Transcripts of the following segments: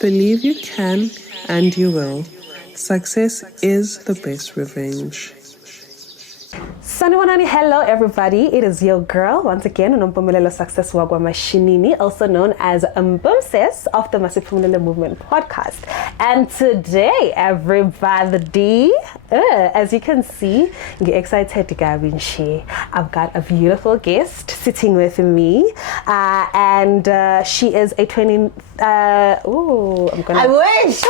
Believe you can and you will. Success is the best revenge. Hello everybody, it is your girl once again, Unompumelelo Success Wagwa Mashinini, also known as Mbumses of the Masiphumelelo Movement podcast. And today, everybody, as you can see, I'm excited to Gabinshi. I've got a beautiful guest sitting with me, and she is a 20. I wish.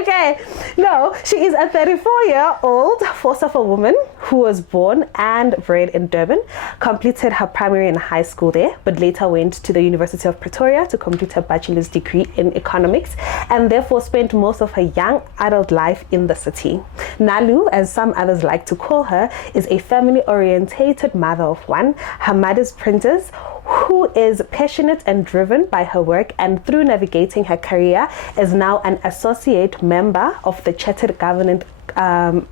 Okay. No, she is a 34-year-old force of a woman who was born and bred in Durban, completed her primary and high school there, but later went to the University of Pretoria to complete her bachelor's degree in economics, and therefore spent most of her young adult life in the city. Nalu, as some others like to call her, is a family-orientated mother of one. Her mother's Princess, who is passionate and driven by her work, and through navigating her career is now an associate member of the Chartered Governance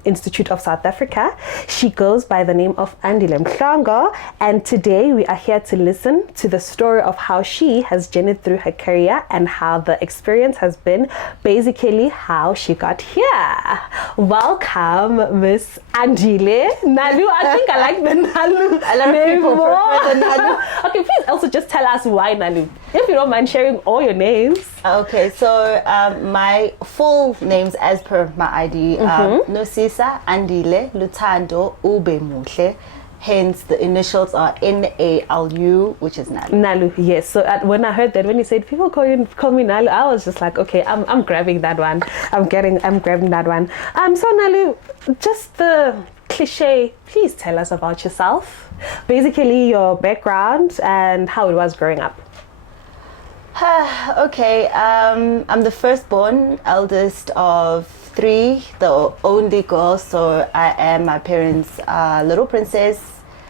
Institute of South Africa. She goes by the name of Andile Mhlongo, and today we are here to listen to the story of how she has journeyed through her career and how the experience has been, basically how she got here. Welcome, Miss Andile. Nalu, I think I like the Nalu. A lot of people prefer the Nalu. Okay, please also just tell us why Nalu, if you don't mind sharing all your names. Okay, so my full names as per my ID, Nosisa Andile Lutando Ube Muhle. Hence, the initials are NALU, which is Nalu. Nalu, yes. So when I heard that, when you said people call me Nalu, I was just like, okay, I'm grabbing that one. I'm grabbing that one. So Nalu, just the cliche. Please tell us about yourself. Basically, your background and how it was growing up. Okay, I'm the firstborn, eldest of 3, the only girl, so I am my parents' little princess.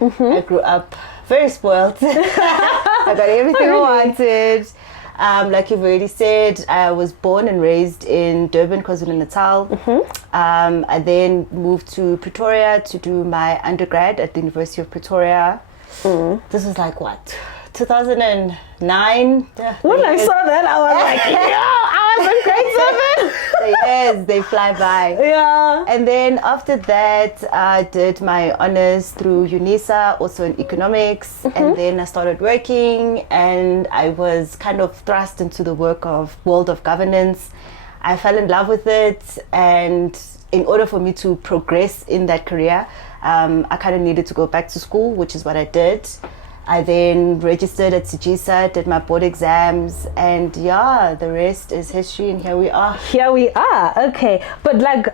I grew up very spoiled. I got everything I wanted. Like you've already said, I was born and raised in Durban, KwaZulu-Natal. I then moved to Pretoria to do my undergrad at the University of Pretoria. This was like what? 2009. When I saw that, I was like, I was in grade 7. Yes, they fly by. Yeah. And then after that, I did my honors through UNISA, also in economics. And then I started working, and I was kind of thrust into the world of governance. I fell in love with it, and in order for me to progress in that career, I kind of needed to go back to school, which is what I did. I then registered at Sijisa, did my board exams, and the rest is history, and here we are. Here we are, okay. But like,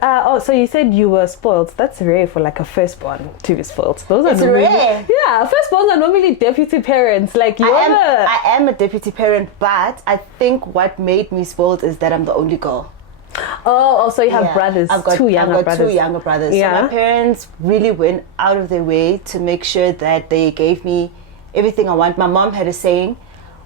so you said you were spoiled. That's rare for like a firstborn to be spoiled. Those are normally, rare. Yeah, firstborns are normally deputy parents. Like I am a deputy parent, but I think what made me spoiled is that I'm the only girl. Oh, so you have brothers, I've got 2 younger brothers. 2 younger brothers. Yeah. So my parents really went out of their way to make sure that they gave me everything I want. My mom had a saying,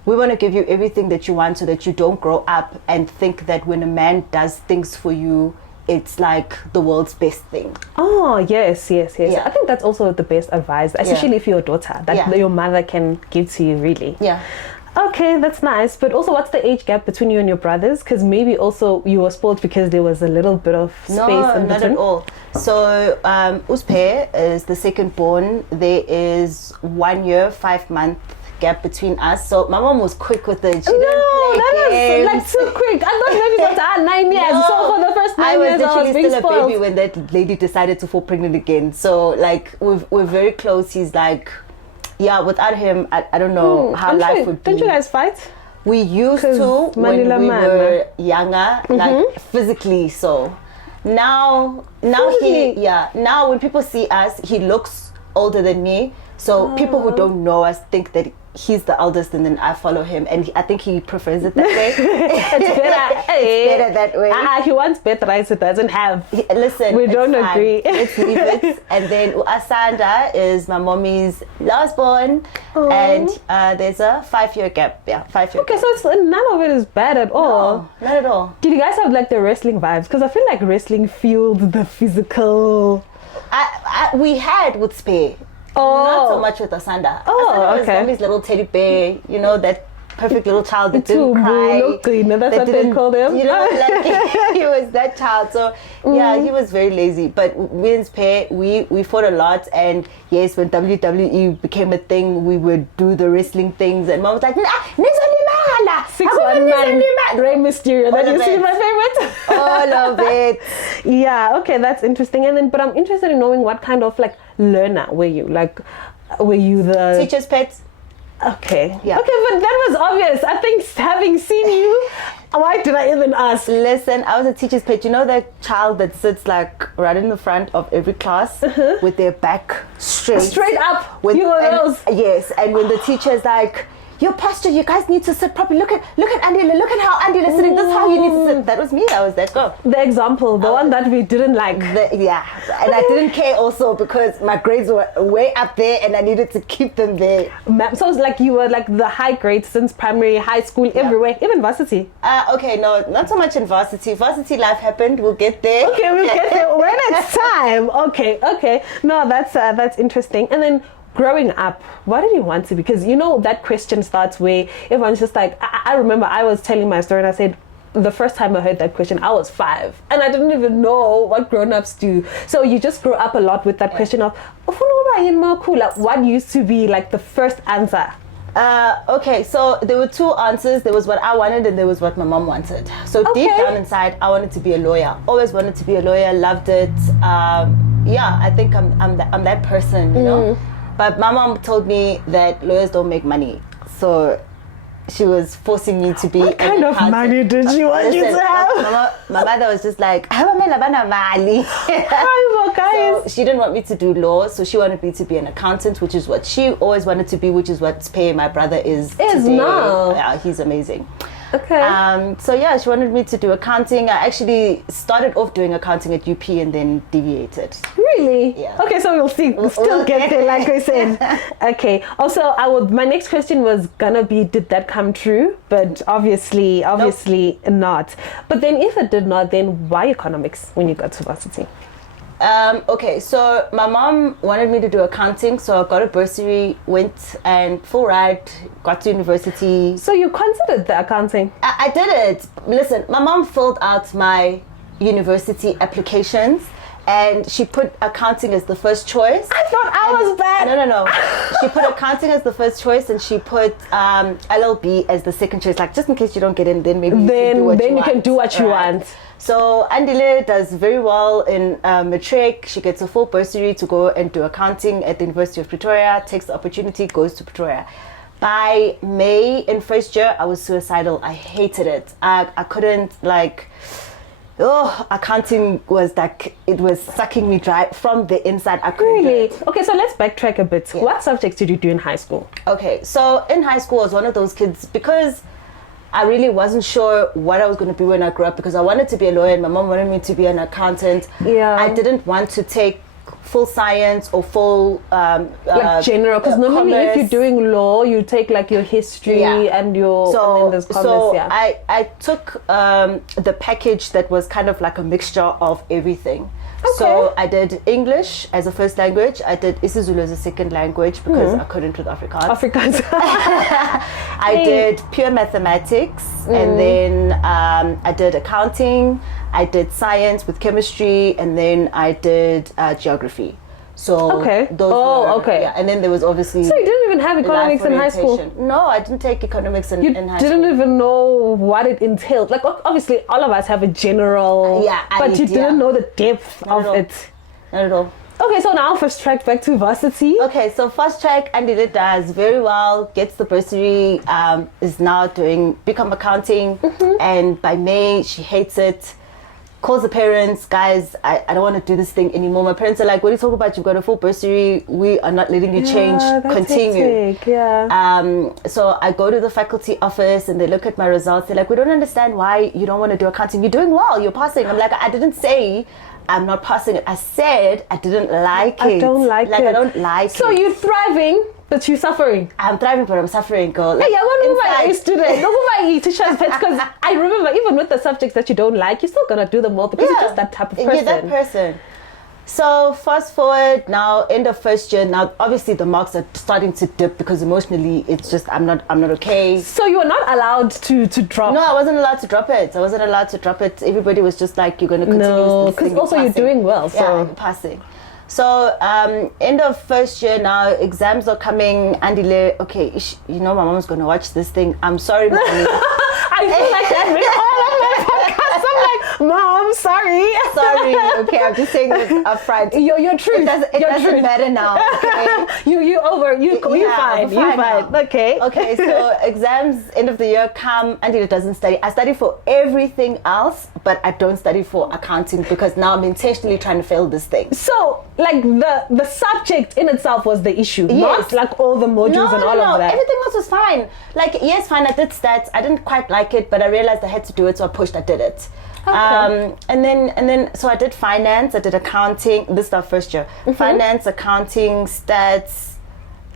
we want to give you everything that you want so that you don't grow up and think that when a man does things for you, it's like the world's best thing. Oh, yes. Yeah. I think that's also the best advice, especially if you're a daughter, that your mother can give to you, really. Yeah. Okay, that's nice. But also, what's the age gap between you and your brothers? Because maybe also you were spoiled because there was a little bit of space in between. No, not at all. So Uspe is the second born. There is 1 year, 5 month gap between us. So my mom was quick with it. She didn't play games. That was like too quick. I thought maybe it was 9 years. No, so for the first 9 years, I was being still spoiled. a baby when that lady decided to fall pregnant again. So like we're very close. He's like, yeah, without him, I don't know how life would be. Don't you guys fight? We used to when we were younger, like physically. So now now when people see us, he looks older than me. So people who don't know us think that he's the eldest and then I follow him, and I think he prefers it that way. It's better. It's better that way. He wants better rights it doesn't have. Listen, we don't fine. agree. Let's leave it. And then Asanda is my mommy's last born, and there's a 5 year gap. Yeah, 5 year. Okay, gap. so it's, none of it is bad at all. No, not at all. Did you guys have like the wrestling vibes? Because I feel like wrestling fueled the physical. We had with Spare. Not so much with Asanda. Asanda was mommy's little teddy bear, you know, that perfect little child that didn't cry. That's what they called him. You know, like he was that child. So yeah, he was very lazy. But we in Spare, we fought a lot. And yes, when WWE became a thing, we would do the wrestling things. And mom was like, 619 Rey Mysterio. That used to be my favorite. All of it. Yeah, okay, that's interesting. And then, but I'm interested in knowing what kind of like learner were you? Like, were you the teacher's pet? Okay. Yeah. Okay, but that was obvious. I think having seen you, why did I even ask? Listen, I was a teacher's pet. You know that child that sits like right in the front of every class with their back straight up. You were those. Yes, and when the teacher's like, your posture, you guys need to sit properly. Look at Andile. Look at how Andile is sitting. This is how you need to sit. That was me. That was that girl. The example, the one that we didn't like. Yeah, and I didn't care also because my grades were way up there and I needed to keep them there. So it's like you were like the high grades since primary, high school, everywhere, even varsity. Okay, no, not so much in varsity. Varsity life happened. We'll get there. Okay, we'll get there when it's time. Okay. No, that's interesting. And then, growing up, what did you want to be? Because you know that question starts where everyone's just like, I remember I was telling my story and I said, the first time I heard that question, I was 5 and I didn't even know what grown-ups do. So you just grow up a lot with that question of, what used to be like the first answer? Okay, so there were 2 answers. There was what I wanted and there was what my mom wanted. So deep down inside, I wanted to be a lawyer. Always wanted to be a lawyer, loved it. Yeah, I think I'm that person, you know. But my mom told me that lawyers don't make money. So she was forcing me to be what kind of money did she want you to have? My mother was just like, so she didn't want me to do law, so she wanted me to be an accountant, which is what she always wanted to be, which is what Pay, my brother, is today. Now. Yeah, he's amazing. Okay. So yeah, she wanted me to do accounting. I actually started off doing accounting at UP and then deviated. Really? Yeah. Okay, so we'll see. We'll still get there, like I said. Okay. Also, my next question was gonna be, did that come true? But obviously not. But then if it did not, then why economics when you got to varsity? Okay, so my mom wanted me to do accounting, so I got a bursary, went and full ride, got to university. So you considered the accounting? I did it. Listen, my mom filled out my university applications and she put accounting as the first choice. I thought I was bad. No. She put accounting as the first choice and she put LLB as the second choice. Like, just in case you don't get in, then maybe you can do what you want. So Andile does very well in matric. She gets a full bursary to go and do accounting at the University of Pretoria, takes the opportunity, goes to Pretoria. By May in first year, I was suicidal. I hated it. I couldn't, like, accounting was like, it was sucking me dry from the inside. I couldn't do it. Okay, so let's backtrack a bit. Yeah. What subjects did you do in high school? Okay, so in high school I was one of those kids, because I really wasn't sure what I was going to be when I grew up, because I wanted to be a lawyer and my mom wanted me to be an accountant. Yeah. I didn't want to take full science or full like general, because normally commerce. If you're doing law, you take like your history and your and then there's commerce. I took the package that was kind of like a mixture of everything. So I did English as a first language. I did isiZulu as a second language because I couldn't with Afrikaans. I did pure mathematics, and then I did accounting. I did science with chemistry, and then I did geography. So those were, yeah, and then there was obviously. So you didn't even have economics in high school? No, I didn't take economics in high school. You didn't even know what it entailed. Like obviously, all of us have a general, but you didn't know the depth of it. Not at all. Okay, so now first track back to Varsity. Okay, so first track, Andile does very well, gets the bursary, is now doing BCom accounting, and by May she hates it. Calls the parents, guys, I don't want to do this thing anymore. My parents are like, what are you talking about? You've got a full bursary. We are not letting you change. Continue. Hectic, so I go to the faculty office and they look at my results. They're like, we don't understand why you don't want to do accounting. You're doing well. You're passing. I'm like, I didn't say I'm not passing it. I said I didn't like it. I don't like it. I don't like it. So you're thriving, but you're suffering. I'm thriving, but I'm suffering, girl. Like, hey, I want to be my student. Don't my teacher's pet, because I remember even with the subjects that you don't like, you're still gonna do them well because you're just that type of person. You're that person. So fast forward now, end of first year. Now, obviously, the marks are starting to dip because emotionally, it's just I'm not okay. So you were not allowed to drop? No, I wasn't allowed to drop it. Everybody was just like, you're going to continue. No, because also you're doing well. So yeah, passing. So end of first year now, exams are coming. Andile, okay, you know my mom's going to watch this thing. I'm sorry, mommy. I feel like that with all of my podcasts. I'm like, Mom, sorry. Sorry, okay, I'm just saying this up front. Your truth. It doesn't matter now, okay? You're fine. Okay. Okay, so exams, end of the year come, Andile doesn't study. I study for everything else, but I don't study for accounting because now I'm intentionally trying to fail this thing. So, like, the subject in itself was the issue, not like all the modules and all of that. Everything else was fine. Like, yes, fine, I did stats. I didn't quite like it, but I realized I had to do it, so I did it. Okay. And then so I did finance, I did accounting. This is our first year. Finance, accounting, stats,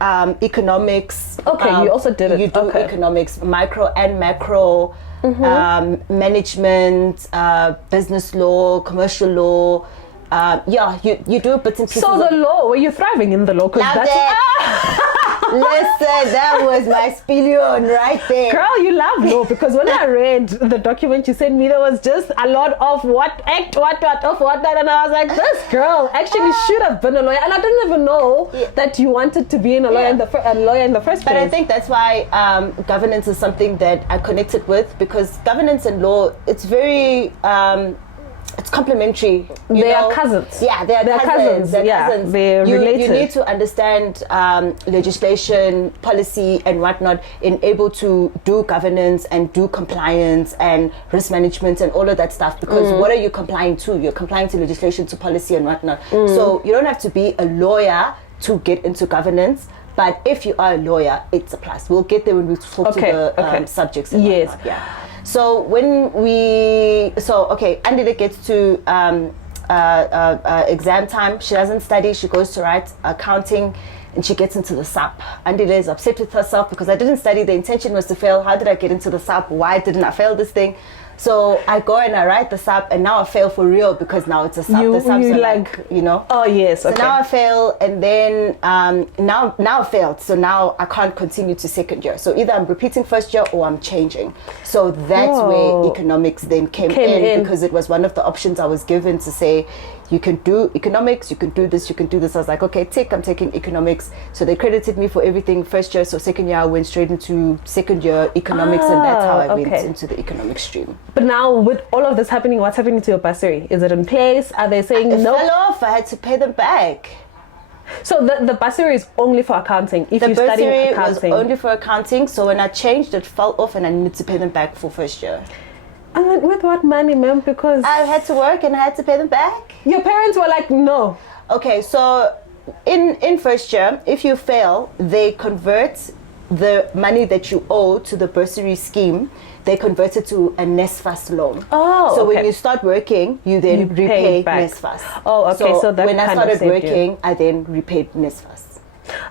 economics. Okay, you also did it. You do economics, micro and macro, management, business law, commercial law. You do bits and pieces. So the law, were you thriving in the law? Listen, that was my spillion right there. Girl, you love law, because when I read the document you sent me, there was just a lot of what, and I was like, this girl actually should have been a lawyer, and I didn't even know that you wanted to be a lawyer in the first place. But I think that's why governance is something that I connected with, because governance and law, it's very it's complementary. They are cousins. Yeah, they're cousins. They're related. You need to understand legislation, policy, and whatnot in able to do governance and do compliance and risk management and all of that stuff. Because what are you complying to? You're complying to legislation, to policy, and whatnot. So you don't have to be a lawyer to get into governance. But if you are a lawyer, it's a plus. We'll get there when we talk to the subjects. And whatnot. Yeah. So Andile gets to exam time. She doesn't study. She goes to write accounting, and she gets into the SAP. Andile is upset with herself because I didn't study. The intention was to fail. How did I get into the SAP? Why didn't I fail this thing? So I go and I write the SAP, and now I fail for real because now it's a SAP. The SAPs are like, you know. Oh yes. So now I fail, and then now I failed. So now I can't continue to second year. So either I'm repeating first year or I'm changing. So that's where economics then came in, because it was one of the options I was given to say, you can do economics, you can do this, you can do this. I was like, okay, tick, I'm taking economics. So they credited me for everything first year. So second year I went straight into second year economics, and that's how I went into the economics stream. But now with all of this happening, what's happening to your bursary? Is it in place? Are they saying no? It fell off. I had to pay them back. So the bursary is only for accounting. If you study accounting, the bursary was only for accounting. So when I changed, it fell off, and I needed to pay them back for first year. And then with what money, ma'am? Because I had to work and I had to pay them back. Your parents were like, no. Okay, so in first year, if you fail, they convert the money that you owe to the bursary scheme. They convert it to a NSFAS loan. Oh, so when you start working, you then repay NSFAS. Oh, okay. So that when I started working, you. I then repaid NSFAS.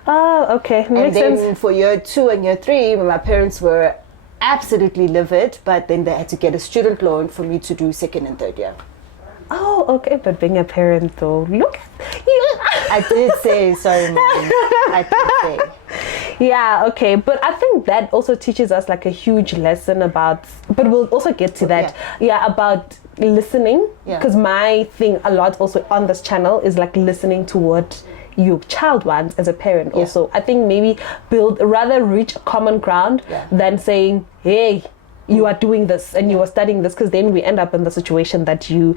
Oh, okay. Makes sense. For year 2 and year 3, my parents were absolutely livid, but then they had to get a student loan for me to do second and third year. Oh, okay. But being a parent, though, look, you. I did say, sorry, Mom. I did say. Yeah, okay. But I think that also teaches us like a huge lesson about, but we'll also get to that. Yeah, about listening. Because my thing a lot also on this channel is like listening to what your child wants as a parent. Also, I think maybe rather reach common ground than saying, hey, you are doing this and you are studying this, because then we end up in the situation that you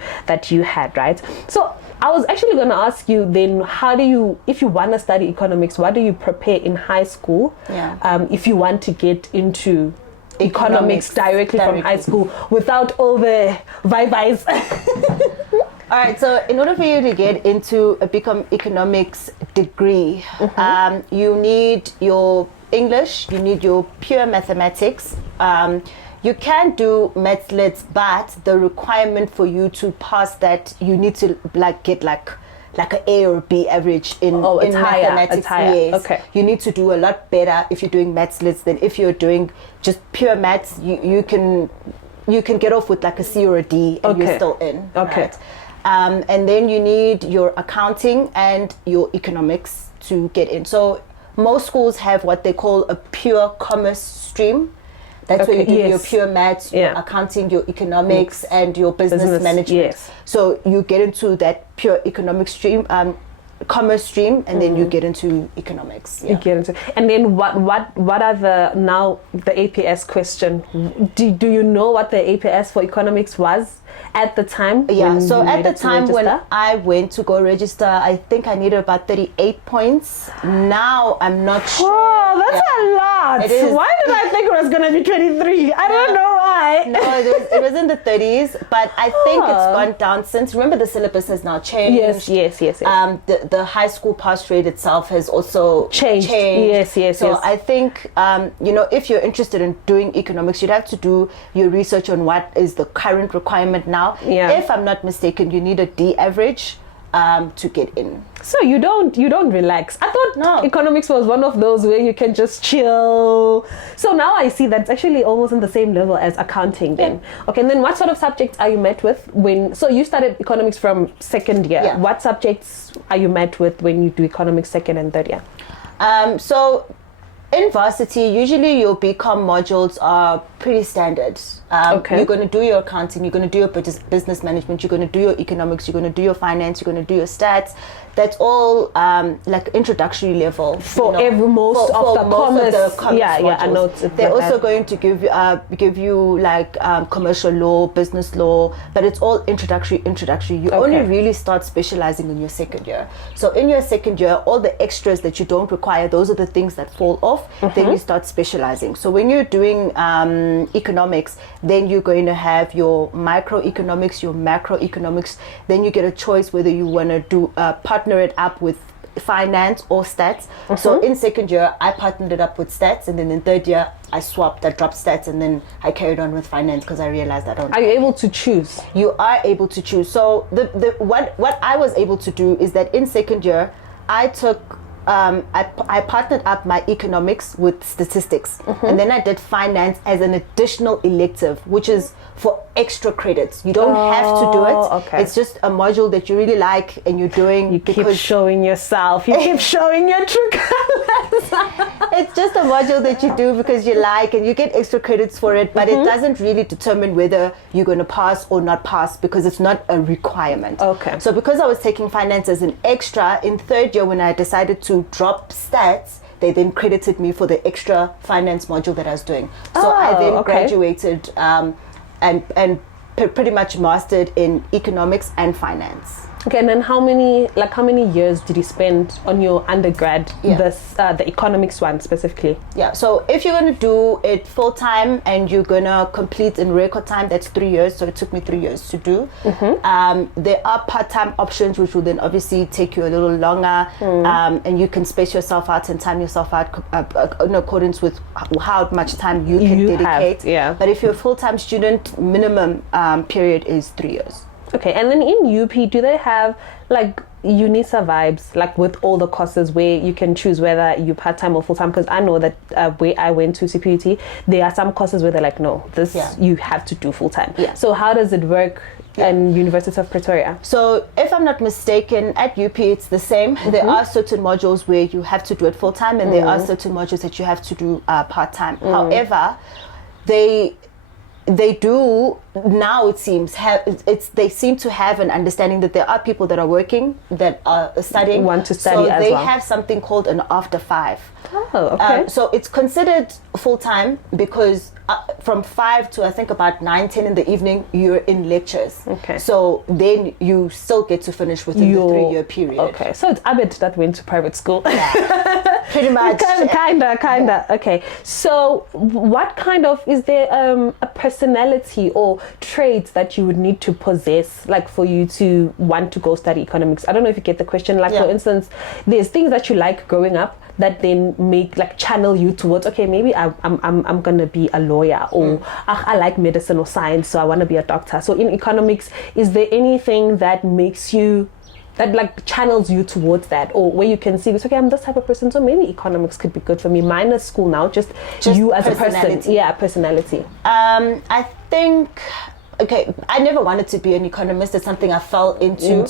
had, right? So I was actually going to ask you then, how do you, if you want to study economics, what do you prepare in high school if you want to get into economics directly from high school without all the vibes? All right, so in order for you to get into a become economics degree, you need your English, you need your pure mathematics. You can do maths lit, but the requirement for you to pass that, you need to get like an A or B average in mathematics. It's higher. Yes. Okay. You need to do a lot better if you're doing maths lit than if you're doing just pure maths. You can get off with like a C or a D and you're still in. Okay. Right? And then you need your accounting and your economics to get in. So most schools have what they call a pure commerce stream. That's where you do your pure maths, your accounting, your economics, and your business management. Yes. So you get into that pure economic stream, commerce stream, and then you get into economics. You get into, and then what are the APS question? Do you know what the APS for economics was at the time? Yeah, so at the time when I went to go register, I think I needed about 38 points. Now I'm not sure. Oh, that's a lot. It is. Why did I think it was going to be 23? I don't know why. No, it was in the 30s, but I think it's gone down since. Remember, the syllabus has now changed. Yes. The high school pass rate itself has also changed. Yes. So I think, if you're interested in doing economics, you'd have to do your research on what is the current requirement now. Yeah. If I'm not mistaken, you need a D average to get in. So you don't relax. I thought economics was one of those where you can just chill. So now I see that's actually almost on the same level as accounting then. Okay, and then what sort of subjects are you met with so you started economics from second year. Yeah. What subjects are you met with when you do economics second and third year? So in Varsity, usually your BCom modules are pretty standard. You're going to do your accounting, you're going to do your business management, you're going to do your economics, you're going to do your finance, you're going to do your stats. That's all like introductory level for most of the commerce modules. I know. They're also going to give you like commercial law, business law, but it's all introductory. You only really start specializing in your second year. So in your second year, all the extras that you don't require, those are the things that fall off. Then you start specializing. So when you're doing economics, then you're going to have your microeconomics, your macroeconomics. Then you get a choice whether you want to do partner it up with finance or stats. So in second year, I partnered it up with stats, and then in third year, I dropped stats, and then I carried on with finance because I realized I don't. Are you able to choose? You are able to choose. So what I was able to do is that in second year, I took. I partnered up my economics with statistics, and then I did finance as an additional elective, which is for extra credits. You don't have to do it. It's just a module that you really like and you're doing. You keep showing yourself. You keep showing your true colors. It's just a module that you do because you like, and you get extra credits for it, but it doesn't really determine whether you're going to pass or not pass because it's not a requirement. Okay. So because I was taking finance as an extra, in third year when I decided to drop stats, they then credited me for the extra finance module that I was doing. So I then graduated and pretty much mastered in economics and finance. Okay, and then how many years did you spend on your undergrad, the economics one specifically? Yeah, so if you're going to do it full time and you're going to complete in record time, that's 3 years. So it took me 3 years to do. There are part-time options, which will then obviously take you a little longer, and you can space yourself out and time yourself out in accordance with how much time you can dedicate. But if you're a full-time student, minimum period is 3 years. Okay, and then in UP, do they have like UNISA vibes, like with all the courses where you can choose whether you part-time or full-time? Because I know that where I went to CPUT, there are some courses where they're like, no, you have to do full-time. So how does it work and University of Pretoria. So if I'm not mistaken, at UP it's the same. There are certain modules where you have to do it full time, and there are certain modules that you have to do part time. However, they do now, it seems, they seem to have an understanding that there are people that are working, that are studying, want to study, so as they well. have something called an after 5. Oh, okay. So it's considered full time because from 5 to I think about 9-10 in the evening you're in lectures. Okay. So then you still get to finish within the 3-year period. Okay, so it's Abed that went to private school. Pretty much. Kinda. Yeah. Okay, so what kind of, is there a personality or traits that you would need to possess, like for you to want to go study economics? I don't know if you get the question. Like for instance, there's things that you like growing up that then make, like, channel you towards, okay, maybe I'm gonna be a lawyer, or I like medicine or science, so I want to be a doctor. So in economics, is there anything that makes you, that like channels you towards that, or where you can see this, okay, I'm this type of person, so maybe economics could be good for me, minus school now, just you as a person? Personality. I think, okay, I never wanted to be an economist. It's something I fell into.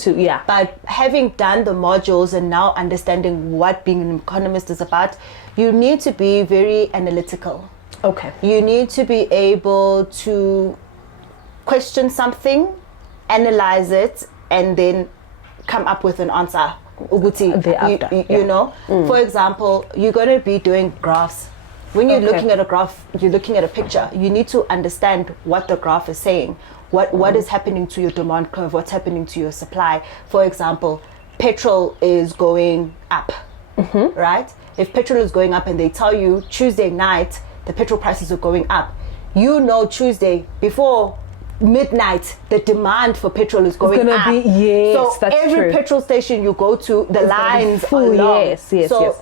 But having done the modules and now understanding what being an economist is about, you need to be very analytical. Okay. You need to be able to question something, analyze it, and then come up with an answer. You know, for example, you're going to be doing graphs. When you're looking at a graph, you're looking at a picture. You need to understand what the graph is saying. What is happening to your demand curve? What's happening to your supply? For example, petrol is going up, right? If petrol is going up and they tell you Tuesday night the petrol prices are going up, you know Tuesday before midnight the demand for petrol is going up. So that's every true. petrol station you go to, the lines full, are long. Yes.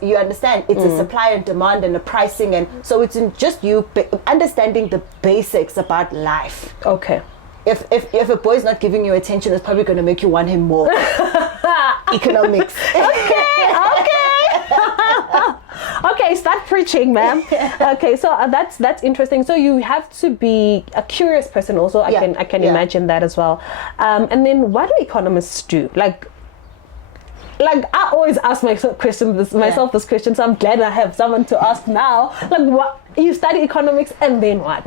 You understand, it's a supply and demand and a pricing, and so it's in just you understanding the basics about life. Okay. If a boy's not giving you attention, it's probably going to make you want him more. Economics. Okay, start preaching, ma'am. Okay, so that's interesting. So you have to be a curious person also. I can imagine that as well. And then what do economists do? Like I always ask myself this question, so I'm glad I have someone to ask now. Like, what, you study economics and then what?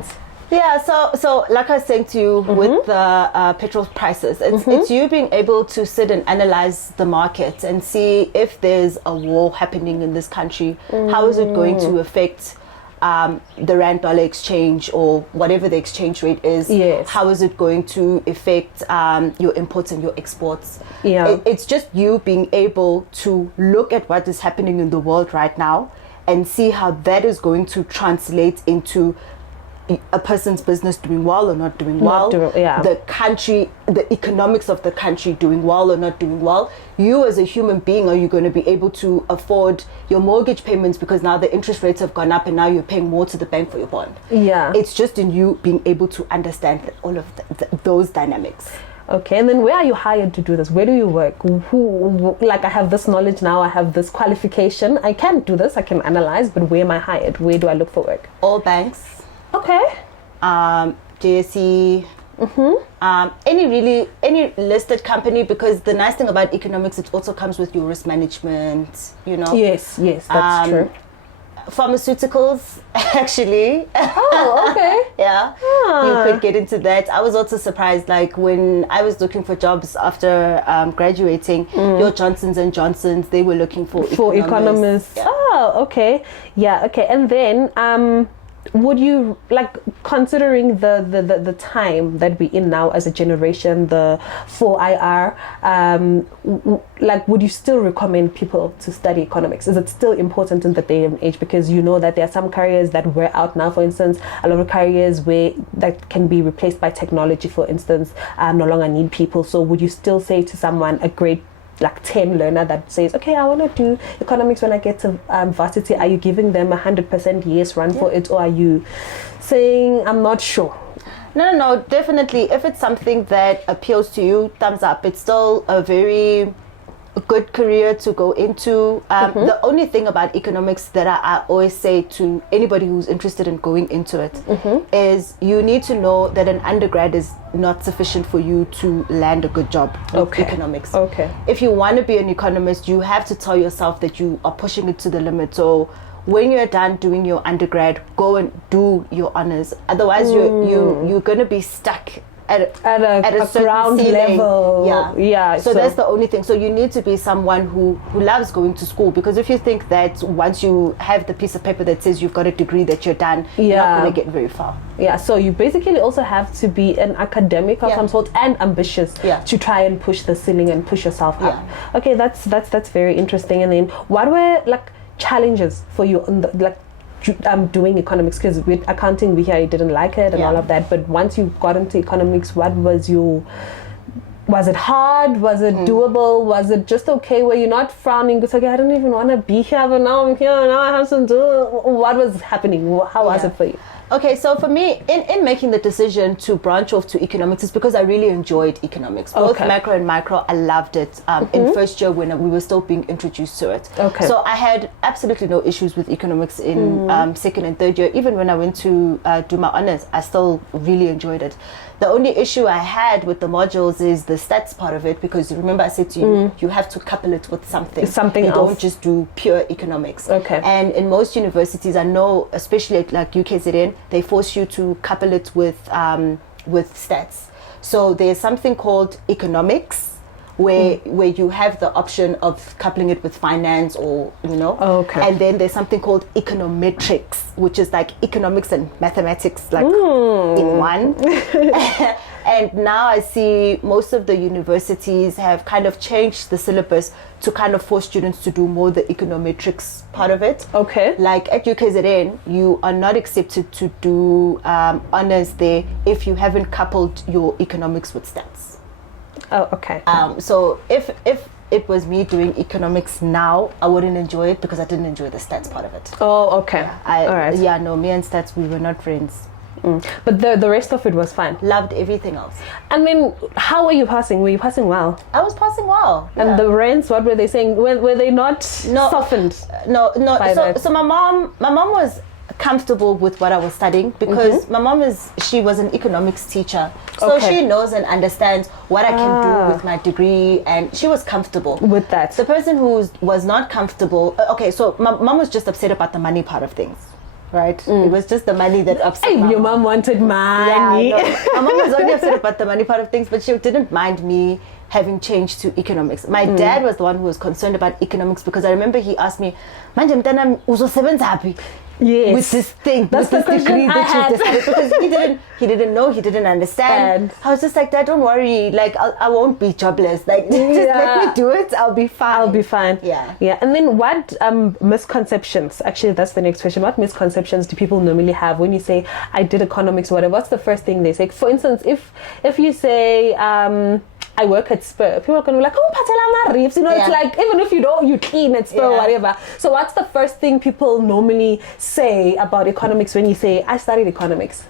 Yeah, so like I was saying to you with the petrol prices, it's you being able to sit and analyze the market and see if there's a war happening in this country, how is it going to affect the rand-dollar exchange, or whatever the exchange rate is. How is it going to affect your imports and your exports? It's just you being able to look at what is happening in the world right now and see how that is going to translate into a person's business doing well or not doing well, the country, the economics of the country doing well or not doing well. You as a human being, are you going to be able to afford your mortgage payments because now the interest rates have gone up and now you're paying more to the bank for your bond? It's just in you being able to understand all of those dynamics. Okay, and then where are you hired to do this? Where do you work? Who, like, I have this knowledge now, I have this qualification, I can do this, I can analyze, but where am I hired? Where do I look for work? All banks. Okay. JSE, any listed company, because the nice thing about economics, it also comes with your risk management, you know. Yes, that's true. Pharmaceuticals, actually. Oh, okay. You could get into that. I was also surprised, like when I was looking for jobs after graduating, your Johnsons and Johnsons, they were looking for economists. Oh, okay. Okay. And then would you, like, considering the time that we're in now as a generation, the 4IR, like, would you still recommend people to study economics? Is it still important in the day and age? Because you know that there are some careers that wear out now. For instance, a lot of careers where that can be replaced by technology, for instance, no longer need people. So would you still say to someone, a grade like 10 learner that says, okay, I want to do economics when I get to varsity, are you giving them 100% yes run for it, or are you saying, I'm not sure? No, definitely. If it's something that appeals to you, thumbs up. It's still a very a good career to go into. The only thing about economics that I always say to anybody who's interested in going into it is you need to know that an undergrad is not sufficient for you to land a good job with economics. Okay. If you want to be an economist, you have to tell yourself that you are pushing it to the limit. So when you're done doing your undergrad, go and do your honors. Otherwise, you're going to be stuck at a certain ground ceiling. level. Yeah. So that's the only thing. So you need to be someone who loves going to school, because if you think that once you have the piece of paper that says you've got a degree that you're done, you're not going to get very far. Yeah, so you basically also have to be an academic of some sort and ambitious to try and push the ceiling and push yourself up. Okay, that's very interesting. And then what were like challenges for you on the doing economics? Because with accounting we hear you didn't like it and all of that, but once you got into economics, what was it hard? Was it doable? Was it just okay? Were you not frowning? It's okay, I don't even want to be here, but now I'm here, now I have to do. What was happening? How was it for you? Okay, so for me, in making the decision to branch off to economics, is because I really enjoyed economics. Both macro and micro, I loved it. In first year when we were still being introduced to it. Okay. So I had absolutely no issues with economics in second and third year. Even when I went to do my honors, I still really enjoyed it. The only issue I had with the modules is the stats part of it, because remember I said to you, you have to couple it with something. Something else. You don't just do pure economics. Okay. And in most universities, I know, especially like UKZN, they force you to couple it with stats. So there's something called economics, where you have the option of coupling it with finance, or and then there's something called econometrics, which is like economics and mathematics like in one. And now I see most of the universities have kind of changed the syllabus to kind of force students to do more the econometrics part of it. Okay. Like at UKZN, you are not accepted to do honors there if you haven't coupled your economics with stats. Oh, okay. So if it was me doing economics now, I wouldn't enjoy it because I didn't enjoy the stats part of it. Oh, okay. All right. Yeah, no, me and stats, we were not friends. But the rest of it was fine. Loved everything else. And then, how were you passing? Were you passing well? I was passing well. And the rents, what were they saying? Were they not softened? No. That? So my mom was comfortable with what I was studying, because my mom she was an economics teacher, so she knows and understands what I can do with my degree, and she was comfortable with that. The person who was not comfortable, so my mom was just upset about the money part of things, right? It was just the money that upset your mom wanted money. My mom was only upset about the money part of things, but she didn't mind me having changed to economics. My dad was the one who was concerned about economics, because I remember he asked me, manje mntanam uzosebenza happy with this thing, that's with the this degree question that you decided, because he didn't know, he didn't understand. I was just like, Dad, don't worry, like I won't be jobless, like just let me do it, I'll be fine. Yeah. And then what misconceptions, actually that's the next question, what misconceptions do people normally have when you say I did economics or whatever? What's the first thing they say? For instance, if you say I work at Spur, people are going to be like, oh, patela ma reefs. It's like, even if you clean at Spur or whatever. So what's the first thing people normally say about economics when you say, I studied economics?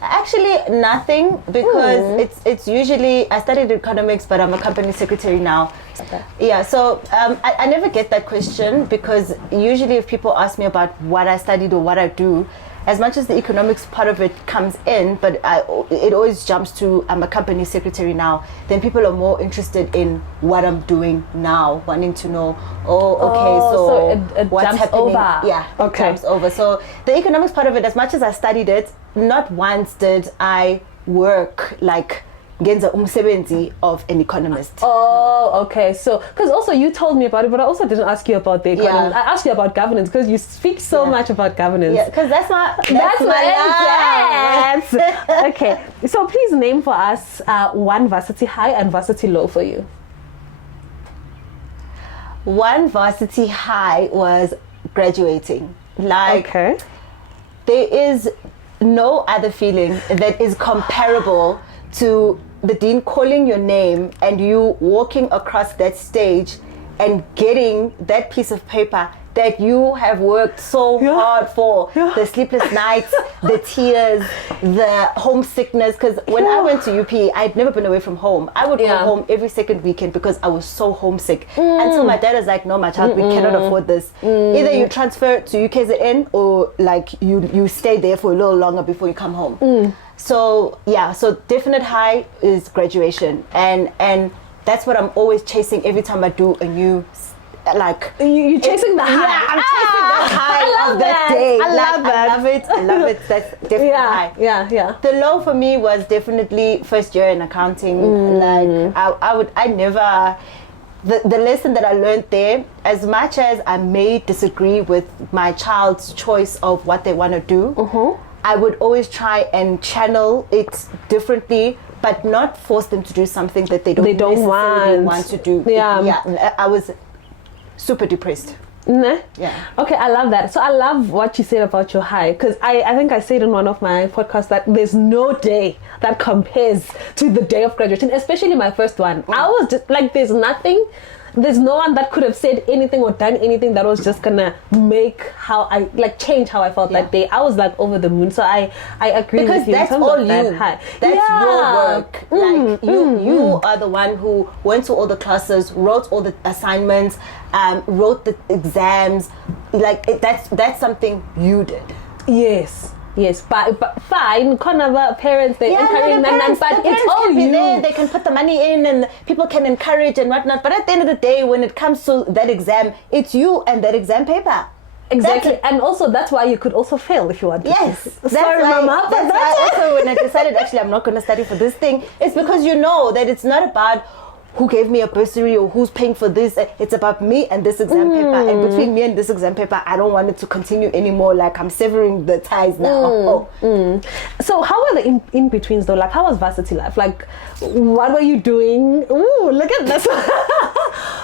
Actually, nothing, because it's usually, I studied economics, but I'm a company secretary now. Okay. Yeah, so I never get that question, because usually if people ask me about what I studied or what I do, as much as the economics part of it comes in, but it always jumps to I'm a company secretary now, then people are more interested in what I'm doing now, wanting to know, so it what's jumps happening? over. Yeah, it jumps over. So the economics part of it, as much as I studied it, not once did I work like genza umsebenzi of an economist. Oh, okay. So, because also you told me about it, but I also didn't ask you about the economy. I asked you about governance, because you speak so much about governance. Yeah, because that's my life. Okay. So please name for us one varsity high and varsity low for you. One varsity high was graduating. There is no other feeling that is comparable to the dean calling your name and you walking across that stage and getting that piece of paper that you have worked so hard for. The sleepless nights, the tears, the homesickness. Because when I went to UP, I'd never been away from home. I would go home every second weekend because I was so homesick. Until my dad was like, no, my child, we cannot afford this. Either you transfer to UKZN or like you stay there for a little longer before you come home. So so definite high is graduation. And that's what I'm always chasing every time I do a new you're chasing the high. Yeah, I'm chasing the high of that day. I love that. I love it. That's definitely high. Yeah. The low for me was definitely first year in accounting. I never. The lesson that I learned there, as much as I may disagree with my child's choice of what they want to do, I would always try and channel it differently, but not force them to do something that they don't necessarily want to do. I was super depressed. Nah. Yeah. Okay, I love that. So I love what you said about your high, because I think I said in one of my podcasts that there's no day that compares to the day of graduation, especially my first one. I was just like, there's no one that could have said anything or done anything that was just gonna make change how I felt that day. I was like over the moon. So I agree with you. Because that's all you. That's your work. Like you are the one who went to all the classes, wrote all the assignments, wrote the exams. That's something you did. Yes, but fine. Kind of parents, they encourage them, but it's all you. There. They can put the money in, and people can encourage and whatnot. But at the end of the day, when it comes to that exam, it's you and that exam paper. Exactly, and also that's why you could also fail if you want to. Yes, sorry, Mama. That's why also when I decided actually I'm not going to study for this thing, it's because you know that it's not about who gave me a bursary or who's paying for this. It's about me and this exam paper, and between me and this exam paper, I don't want it to continue anymore. Like, I'm severing the ties now. So how were the in-betweens though? Like, how was varsity life? Like, what were you doing? Ooh, look at this.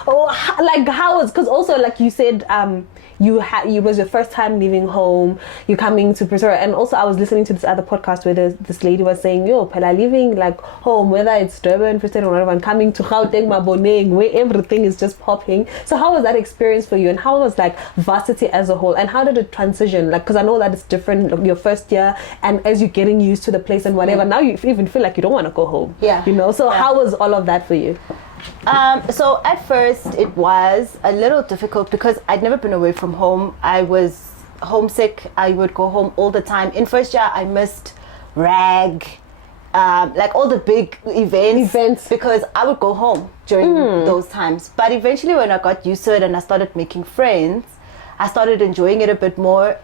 How was, because also like you said, you was your first time leaving home, you're coming to Pretoria, and also I was listening to this other podcast where this lady was saying, Pela, leaving like home, whether it's Durban, Pretoria, or whatever, and coming to Gauteng, Maboneng, where everything is just popping. So how was that experience for you, and how was like varsity as a whole, and how did it transition? Like, because I know that it's different, like, your first year, and as you're getting used to the place and whatever, now you even feel like you don't want to go home. So how was all of that for you? So at first it was a little difficult because I'd never been away from home. I was homesick. I would go home all the time. In first year I missed RAG, like all the big events because I would go home during those times. But eventually when I got used to it and I started making friends, I started enjoying it a bit more.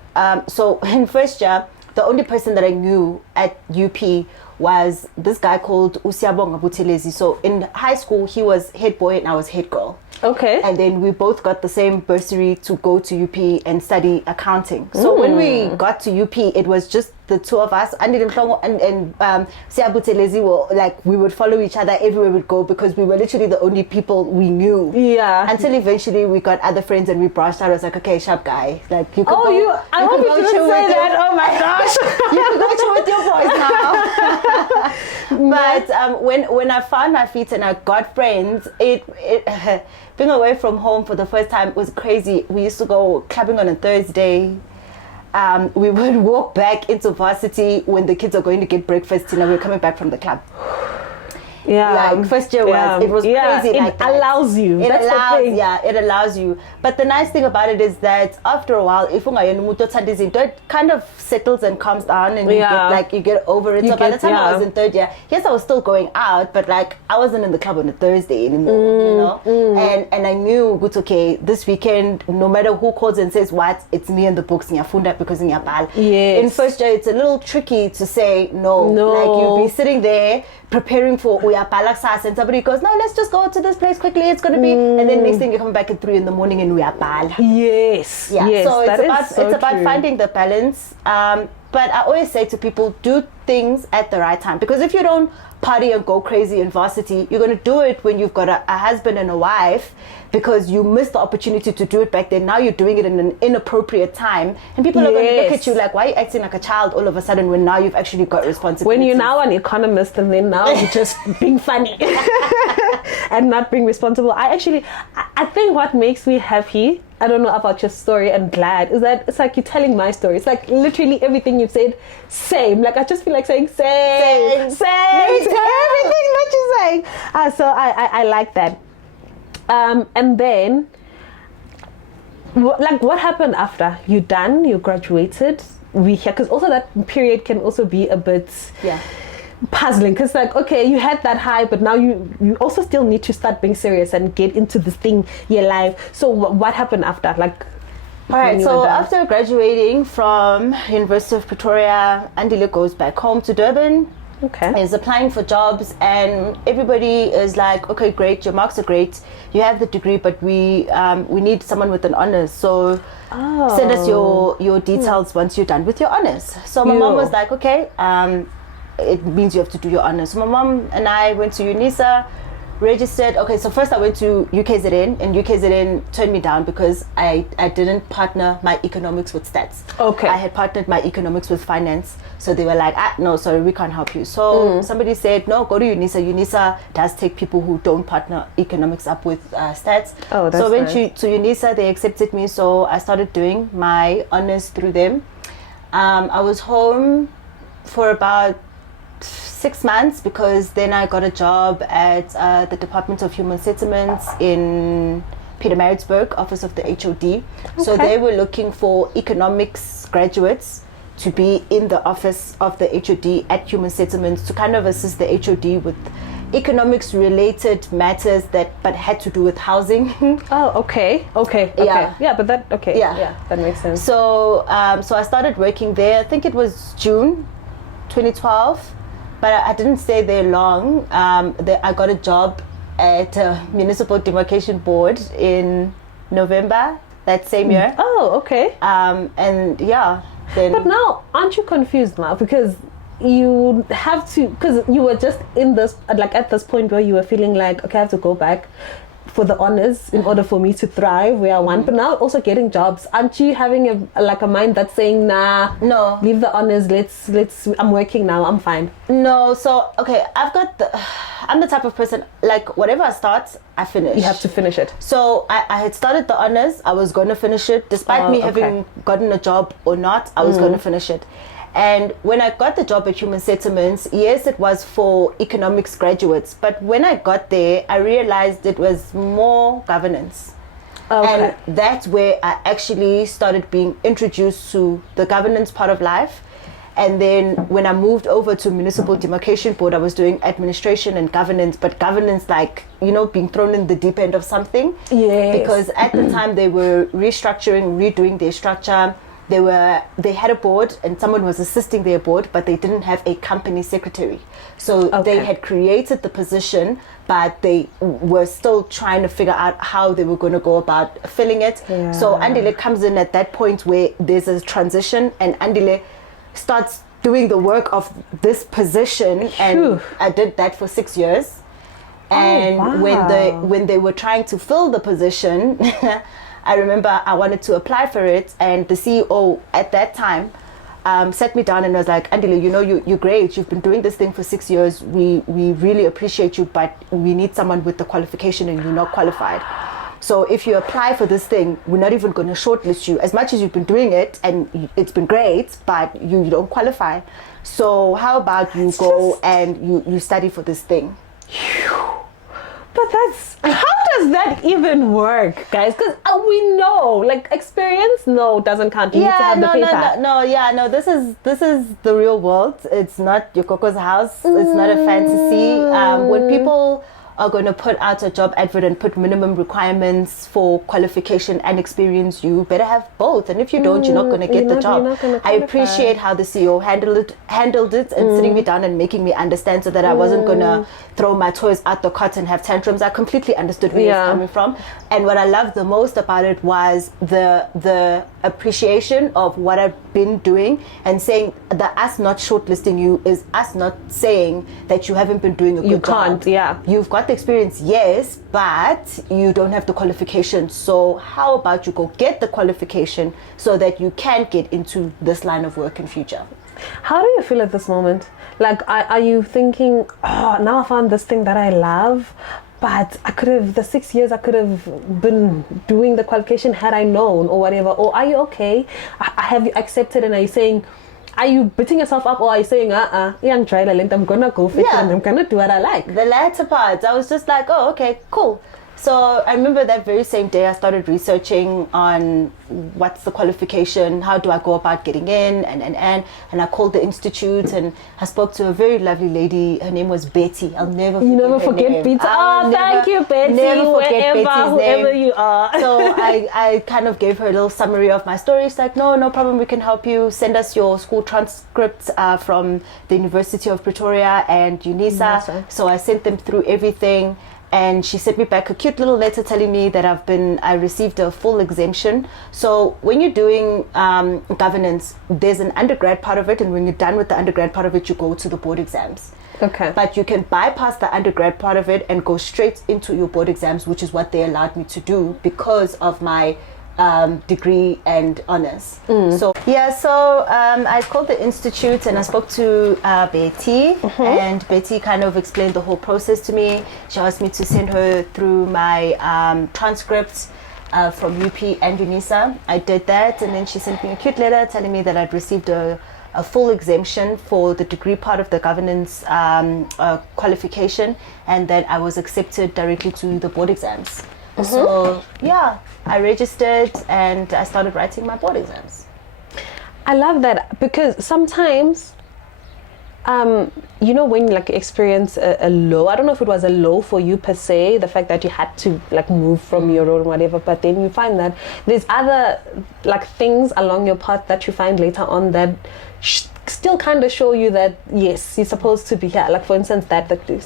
So in first year, the only person that I knew at UP was this guy called Usiabonga Buthelezi. So in high school, he was head boy and I was head girl. Okay. And then we both got the same bursary to go to UP and study accounting. So when we got to UP, it was just the two of us. Andile, Mhlongo and Buthelezi were like, we would follow each other everywhere we'd go because we were literally the only people we knew. Yeah. Until eventually we got other friends and we branched out. I was like, okay, sharp guy. Like, you could go. I hope you didn't say that. Oh my gosh. You could go chill with your boys now. But when I found my feet and I got friends, it being away from home for the first time was crazy. We used to go clubbing on a Thursday. We would walk back into varsity when the kids are going to get breakfast and we were coming back from the club. Like first year it was crazy. It allows you. It allows you. But the nice thing about it is that after a while, if it kind of settles and calms down and you get over it. So by the time I was in third year, yes, I was still going out, but like I wasn't in the club on a Thursday anymore, And I knew, okay, this weekend, no matter who calls and says what, it's me and the books in Yafunda because in Yapal. Yes. In first year, it's a little tricky to say no. Like you'll be sitting there preparing for Uyapala and somebody goes, no, let's just go to this place quickly, it's going to be, and then next thing you come back at 3 a.m. and Uyapala. Yes. So it's about finding the balance. But I always say to people, do things at the right time, because if you don't party and go crazy in varsity, you're going to do it when you've got a husband and a wife, because you missed the opportunity to do it back then. Now you're doing it in an inappropriate time, and people are going to look at you like, why are you acting like a child all of a sudden when now you've actually got responsibility? When you're now an economist and then now you're just being funny and not being responsible. I think what makes me happy I don't know about your story and glad is that it's like you're telling my story. It's like literally everything you've said, same. Like I just feel like saying same. Everything that you're saying. So I like that. And then, what happened after you done? You graduated. Because also that period can also be a bit puzzling, because like, okay, you had that high, but now you also still need to start being serious and get into this thing, your life. So what happened after, like? All right, so after graduating from University of Pretoria, Andile goes back home to Durban. Okay. Is applying for jobs, and everybody is like, okay, great, your marks are great, you have the degree, but we need someone with an honors, so send us your details once you're done with your honors. So my mom was like, okay, it means you have to do your honors. So my mom and I went to UNISA, registered. Okay, so first I went to UKZN, and UKZN turned me down because I didn't partner my economics with stats. Okay. I had partnered my economics with finance. So they were like, no, sorry, we can't help you. So somebody said, no, go to UNISA. UNISA does take people who don't partner economics up with stats. Oh, that's so I went nice. to UNISA, they accepted me. So I started doing my honors through them. I was home for about 6 months, because then I got a job at the Department of Human Settlements in Pietermaritzburg, office of the HOD. So they were looking for economics graduates to be in the office of the HOD at Human Settlements to kind of assist the HOD with economics related matters but had to do with housing. Oh, okay. But that that makes sense. So so I started working there. I think it was June 2012. But I didn't stay there long. I got a job at Municipal Demarcation Board in November that same year. Oh, okay. And yeah. Then but now, aren't you confused now? Because you have to, because you were just in this, like at this point where you were feeling like, okay, I have to go back for the honors in order for me to thrive where I want. But now also getting jobs, aren't you having a mind that's saying, nah, no, leave the honors, let's I'm working now, I'm fine? No, so okay, I'm the type of person, like whatever I start, I finish. You have to finish it. So I had started the honors, I was going to finish it, despite me having gotten a job or not, I was going to finish it. And when I got the job at Human Settlements, yes, it was for economics graduates. But when I got there, I realized it was more governance. Okay. And that's where I actually started being introduced to the governance part of life. And then when I moved over to Municipal Demarcation Board, I was doing administration and governance, but governance like, being thrown in the deep end of something. Yes. Because at the time they were restructuring, redoing their structure. They had a board and someone was assisting their board, but they didn't have a company secretary. So they had created the position, but they were still trying to figure out how they were going to go about filling it. Yeah. So Andile comes in at that point where there's a transition, and Andile starts doing the work of this position. And I did that for 6 years. And when they were trying to fill the position, I remember I wanted to apply for it, and the CEO at that time sat me down and was like, Andile, you're great. You've been doing this thing for 6 years. We really appreciate you, but we need someone with the qualification, and you're not qualified. So if you apply for this thing, we're not even going to shortlist you. As much as you've been doing it, and it's been great, but you don't qualify. So how about you go and you study for this thing? But how does that even work, guys? Because we know, like, experience, doesn't count. You need to have the paper. This is the real world. It's not your Coco's house. It's not a fantasy. When people are going to put out a job advert and put minimum requirements for qualification and experience, you better have both. And if you don't, you're not going to get the job. I appreciate how the CEO handled it and sitting me down and making me understand, so that I wasn't going to throw my toys out the cot and have tantrums. I completely understood where he was coming from. And what I loved the most about it was the appreciation of what I've been doing, and saying that us not shortlisting you is us not saying that you haven't been doing a good job. You've got the experience, yes, but you don't have the qualification. So how about you go get the qualification so that you can get into this line of work in future? How do you feel at this moment? Like, are you thinking, now I found this thing that I love, but I could have, the 6 years I could have been doing the qualification had I known or whatever. Or are you okay? Have you accepted, and are you saying, are you beating yourself up, or are you saying, young trial, I'm gonna go for it and I'm gonna do what I like? The latter part, I was just like, oh, okay, cool. So I remember that very same day I started researching on what's the qualification, how do I go about getting in, and I called the institute, and I spoke to a very lovely lady. Her name was Betty. I'll never forget. You never forget name. Betty. Oh, thank you, Betty. Never forget Betty's whoever name. you are. So I kind of gave her a little summary of my story. She's like, no problem, we can help you. Send us your school transcripts from the University of Pretoria and UNISA. Yes, so I sent them through everything. And she sent me back a cute little letter telling me that I received a full exemption. So when you're doing governance, there's an undergrad part of it, and when you're done with the undergrad part of it, you go to the board exams. Okay. But you can bypass the undergrad part of it and go straight into your board exams, which is what they allowed me to do because of my degree and honors. So I called the institute and I spoke to Betty, and Betty kind of explained the whole process to me. She asked me to send her through my transcripts from UP and UNISA. I did that, and then she sent me a cute letter telling me that I'd received a full exemption for the degree part of the governance qualification, and that I was accepted directly to the board exams. So I registered and I started writing my board exams. I love that, because sometimes when you experience a low, I don't know if it was a low for you per se, the fact that you had to move from your role and whatever, but then you find that there's other things along your path that you find later on that still kind of show you that yes, you're supposed to be here. For instance,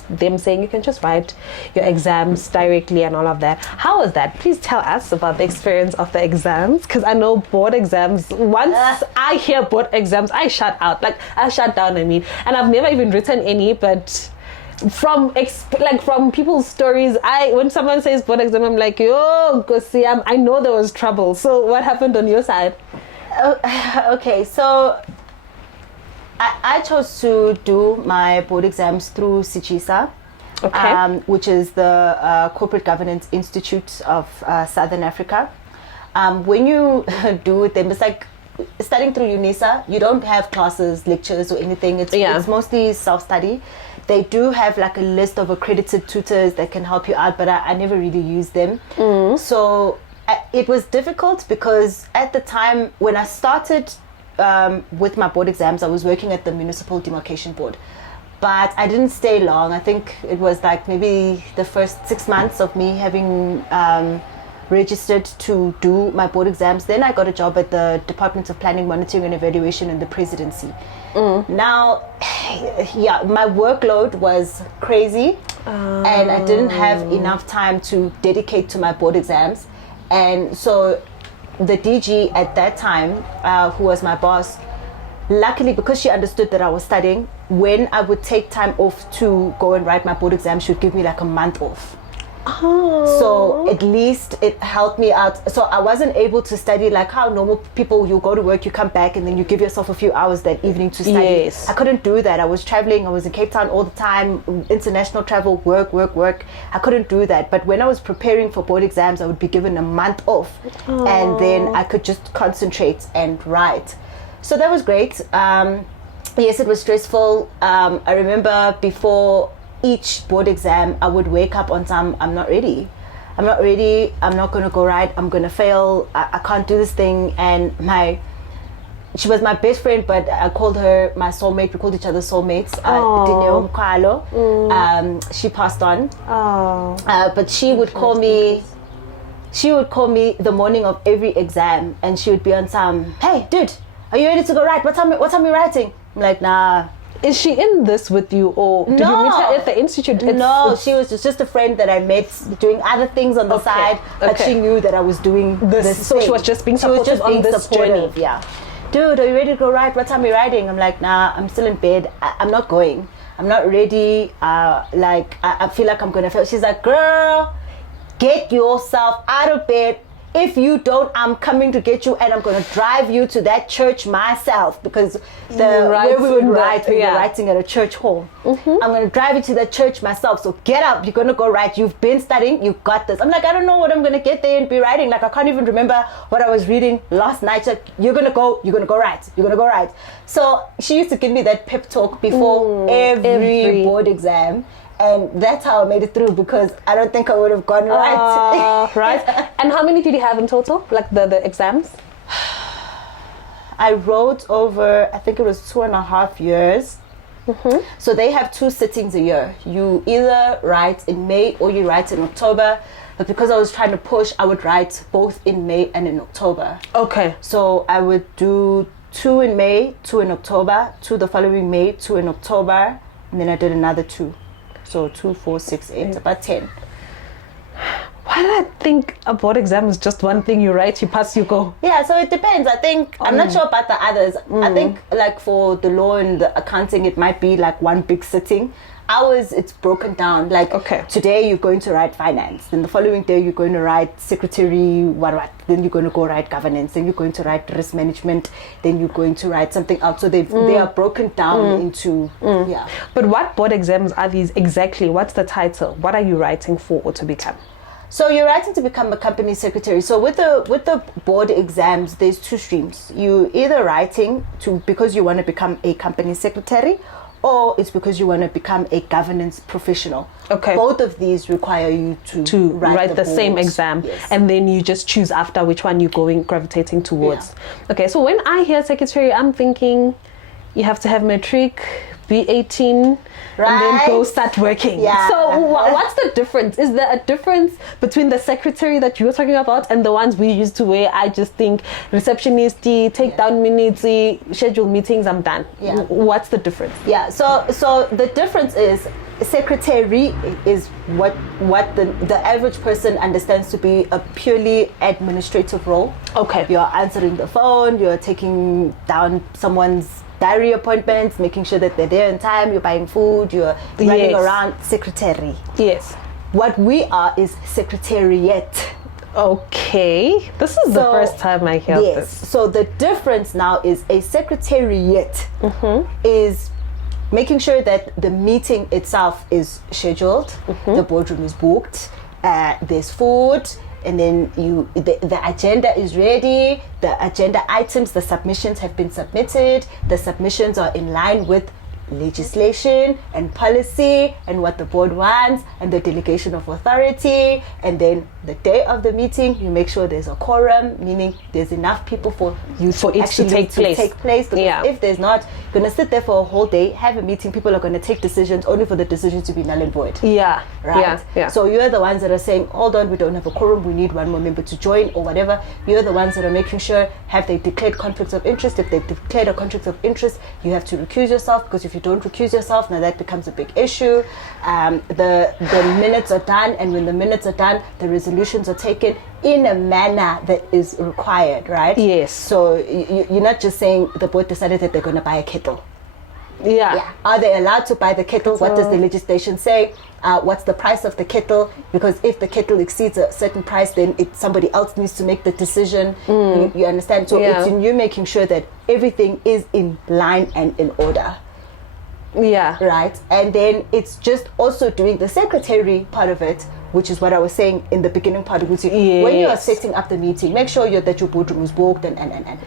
them saying you can just write your exams directly and all of that. How was that? Please tell us about the experience of the exams, because I know board exams, once I hear board exams, I shut out. I shut down, and I've never even written any, but from people's stories, when someone says board exam, I'm like, yo, go see, I know there was trouble. So what happened on your side? Okay, so I chose to do my board exams through SIGISA, which is the Corporate Governance Institute of Southern Africa. When you do them, it's like studying through UNISA. You don't have classes, lectures, or anything. It's mostly self-study. They do have a list of accredited tutors that can help you out, but I never really used them. So it was difficult because at the time when I started with my board exams, I was working at the Municipal Demarcation Board, but I didn't stay long. I think it was maybe the first 6 months of me having registered to do my board exams. Then I got a job at the Department of Planning, Monitoring and Evaluation in the Presidency. Now, my workload was crazy, and I didn't have enough time to dedicate to my board exams. And so the DG at that time, who was my boss, luckily, because she understood that I was studying, when I would take time off to go and write my board exam, she would give me a month off. So at least it helped me out. So I wasn't able to study how normal people, you go to work, you come back, and then you give yourself a few hours that evening to study. Yes. I couldn't do that. I was traveling. I was in Cape Town all the time, international travel, work. I couldn't do that. But when I was preparing for board exams, I would be given a month off, and then I could just concentrate and write. So that was great. Yes, it was stressful. I remember before each board exam, I would wake up on time. I'm not ready. I'm not going to go right. I'm going to fail. I can't do this thing. And she was my best friend, but I called her my soulmate. We called each other soulmates. Dineo Mkwalo. She passed on. But she would call me. She would call me the morning of every exam, and she would be on time. Hey, dude, are you ready to go write? What time are we writing? I'm like, nah. Is she in this with you, or did you meet her at the institute? No, she was just a friend that I met doing other things on the side, but she knew that I was doing this so thing. she was just being supportive on this journey. Yeah. Dude, are you ready to go write? What time are you writing? I'm like, nah, I'm still in bed. I'm not going. I'm not ready. I feel like I'm going to fail. She's like, girl, get yourself out of bed. if you don't, I'm coming to get you, and I'm going to drive you to that church myself, because where we would write, we were writing at a church hall. I'm going to drive you to that church myself. So get up, you're going to go write. You've been studying, you got this. I'm like, I don't know what I'm going to get there and be writing. Like, I can't even remember what I was reading last night. She's like, you're going to go write. You're going to go write. So she used to give me that pep talk before every board exam. And that's how I made it through, because I don't think I would have gone right. Right. And how many did you have in total? Like the exams? I wrote over, I think it was 2.5 years. So they have 2 sittings a year. You either write in May or you write in October. But because I was trying to push, I would write both in May and in October. Okay. So I would do 2 in May, 2 in October, 2 the following May, 2 in October, and then I did another 2. So 2, 4, 6, 8, about 10. Why did I think a board exam is just one thing you write, you pass, you go? Yeah, so it depends. I think, I'm not sure about the others. I think like for the law and the accounting, it might be like one big sitting. Ours, it's broken down. Like today you're going to write finance. Then the following day you're going to write secretary, what. Then you're going to go write governance. Then you're going to write risk management. Then you're going to write something else. So they are broken down into, But what board exams are these exactly? What's the title? What are you writing for or to become? So you're writing to become a company secretary. So with the board exams, there's 2 streams. You either writing because you want to become a company secretary, or it's because you want to become a governance professional. Okay. Both of these require you to write the same exam, and then you just choose after which one you're gravitating towards. Yeah. Okay, so when I hear secretary, I'm thinking you have to have matric, be 18, and then go start working. Yeah. So what's the difference? Is there a difference between the secretary that you're talking about and the ones we used to, where I just think receptionist, take down minutes, schedule meetings, I'm done? Yeah. What's the difference? Yeah, so the difference is secretary is what the average person understands to be a purely administrative role. Okay. You're answering the phone, you're taking down someone's diary appointments, making sure that they're there in time, you're buying food, you're running around. Secretary. Yes. What we are is secretariat. Okay. This is the first time I hear this. So the difference now is a secretariat is making sure that the meeting itself is scheduled, the boardroom is booked, there's food, and then the agenda is ready, the agenda items, the submissions have been submitted, the submissions are in line with legislation and policy and what the board wants and the delegation of authority. And then the day of the meeting, you make sure there's a quorum, meaning there's enough people for you to take place. Because if there's not, you're going to sit there for a whole day, have a meeting, people are going to take decisions only for the decision to be null and void. Yeah. Right? Yeah. So you're the ones that are saying, hold on, we don't have a quorum, we need one more member to join or whatever. You're the ones that are making sure, have they declared conflicts of interest? If they've declared a conflict of interest, you have to recuse yourself, because if you don't recuse yourself, now that becomes a big issue. The minutes are done, and when the minutes are done, the resolutions are taken in a manner that is required, right? Yes. So you're not just saying the board decided that they're going to buy a kettle. Yeah. Are they allowed to buy the kettle? What does the legislation say? What's the price of the kettle? Because if the kettle exceeds a certain price, then somebody else needs to make the decision. You understand? So it's in you making sure that everything is in line and in order. Yeah. Right. And then it's just also doing the secretary part of it, which is what I was saying in the beginning part of it. When you are setting up the meeting, make sure that your boardroom is booked and.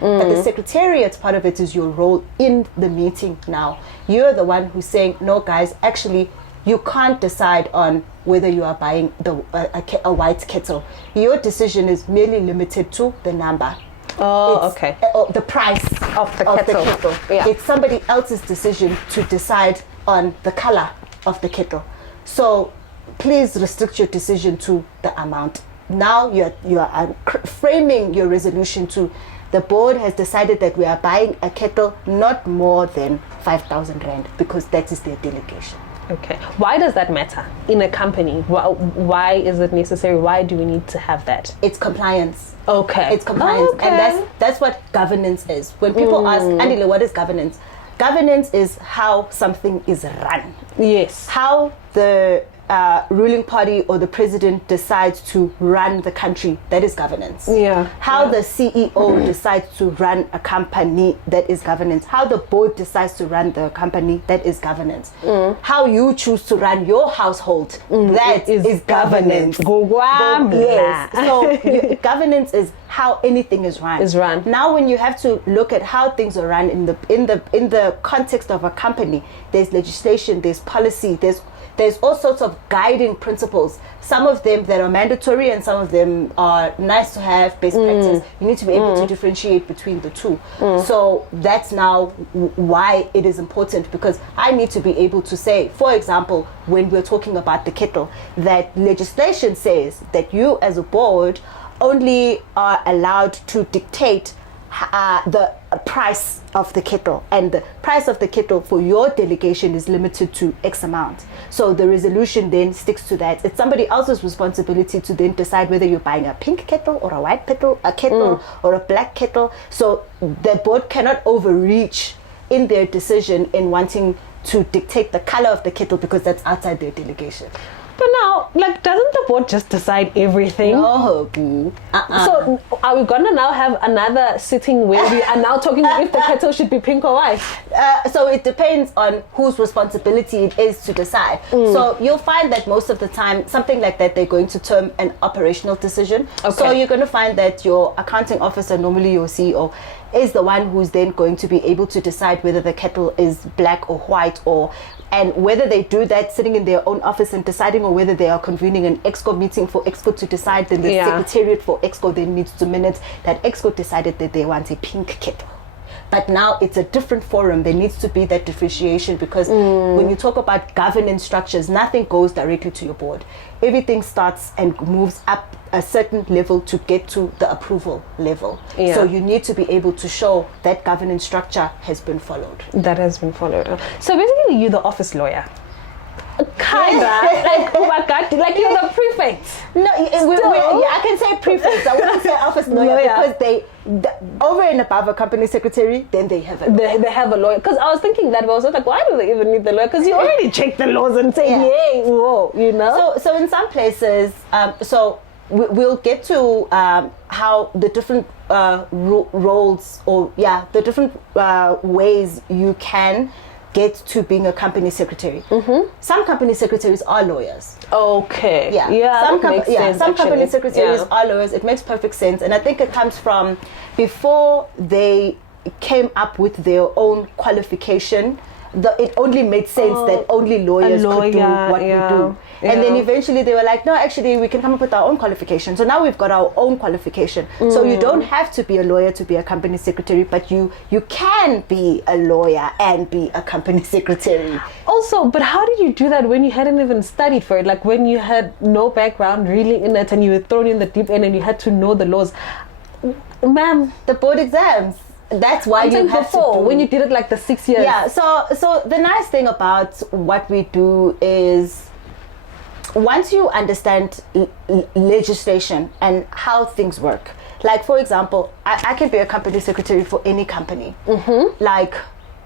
But the secretariat part of it is your role in the meeting now. You're the one who's saying, no, guys, actually, you can't decide on whether you are buying a white kettle. Your decision is merely limited to the number. The price of the kettle. Yeah. It's somebody else's decision to decide on the color of the kettle. So please restrict your decision to the amount. Now you are framing your resolution to the board has decided that we are buying a kettle not more than 5,000 rand, because that is their delegation. Okay. Why does that matter in a company? Why is it necessary? Why do we need to have that? It's compliance. Okay. It's compliance. Okay. And that's what governance is. When people ask, Andile, what is governance? Governance is how something is run. Yes. How the ruling party or the president decides to run the country, that is governance. How the CEO decides to run a company, that is governance. How the board decides to run the company, that is governance. How you choose to run your household, that is governance. Yes. So governance is how anything is run. Now when you have to look at how things are run in the context of a company, there's legislation, there's policy, there's all sorts of guiding principles. Some of them that are mandatory and some of them are nice to have, best practice. You need to be able to differentiate between the two. So that's now why it is important, because I need to be able to say, for example, when we're talking about the kettle, that legislation says that you as a board only are allowed to dictate the price of the kettle, and the price of the kettle for your delegation is limited to X amount. So the resolution then sticks to that. It's somebody else's responsibility to then decide whether you're buying a pink kettle or a white kettle, or a black kettle. So the board cannot overreach in their decision in wanting to dictate the color of the kettle, because that's outside their delegation. But now, like, doesn't the board just decide everything? No, boo. So are we gonna now have another sitting where we are now talking if the kettle should be pink or white? So it depends on whose responsibility it is to decide. So you'll find that most of the time, something like that, they're going to term an operational decision. So you're going to find that your accounting officer, normally your CEO, is the one who's then going to be able to decide whether the kettle is black or white, and whether they do that sitting in their own office and deciding, or whether they are convening an EXCO meeting for EXCO to decide. Then the Secretariat for EXCO then needs to minute that EXCO decided that they want a pink kettle. But now it's a different forum. There needs to be that differentiation, because when you talk about governance structures, nothing goes directly to your board. Everything starts and moves up a certain level to get to the approval level. So you need to be able to show that governance structure has been followed. That has been followed. So basically, you're the office lawyer. Kinda. Like, oh my God, like you're the prefect. No, I can say prefect. I wouldn't say office lawyer, because over and above a company secretary, then they have a lawyer. They have a lawyer. Because I was thinking that, but I was like, why do they even need the lawyer? Because you already check the laws and say, yay, whoa, you know? So in some places, we'll get to how the different roles, or the different ways you can get to being a company secretary. Some company secretaries are lawyers. Okay. Some company secretaries are lawyers. It makes perfect sense, and I think it comes from before they came up with their own qualification. It only made sense that only lawyers could do what we do. And then eventually they were like, no, actually we can come up with our own qualification. So now we've got our own qualification. So you don't have to be a lawyer to be a company secretary, but you can be a lawyer and be a company secretary. Also, but how did you do that when you hadn't even studied for it? Like when you had no background really in it and you were thrown in the deep end and you had to know the laws. Ma'am, the board exams. That's why you have to do, when you did it like the 6 years. So the nice thing about what we do is, once you understand legislation and how things work, like for example, I can be a company secretary for any company. Like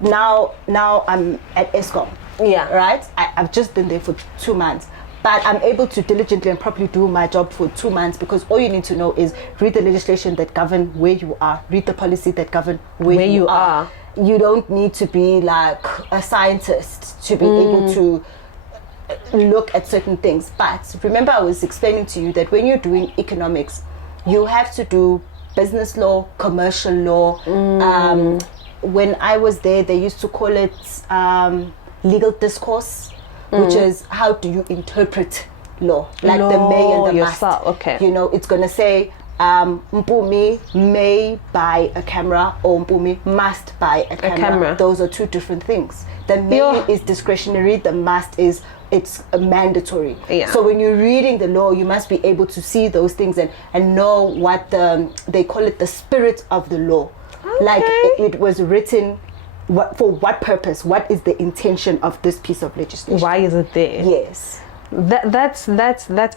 now I'm at ESCOM. Right? I've just been there for 2 months. But I'm able to diligently and properly do my job for 2 months, because all you need to know is read the legislation that govern where you are, read the policy that govern where you are. You don't need to be like a scientist to be able to look at certain things. But remember, I was explaining to you that when you're doing economics, you have to do business law, commercial law. When I was there, they used to call it legal discourse, which is how do you interpret law, like the may and the must. You know, it's going to say Mpumi may buy a camera, or Mpumi must buy a camera. Those are two different things. The may is discretionary, the must is it's mandatory. So when you're reading the law, you must be able to see those things and know what they call it, the spirit of the law. Like it was written. For what purpose? What is the intention of this piece of legislation? Why is it there? Yes. That's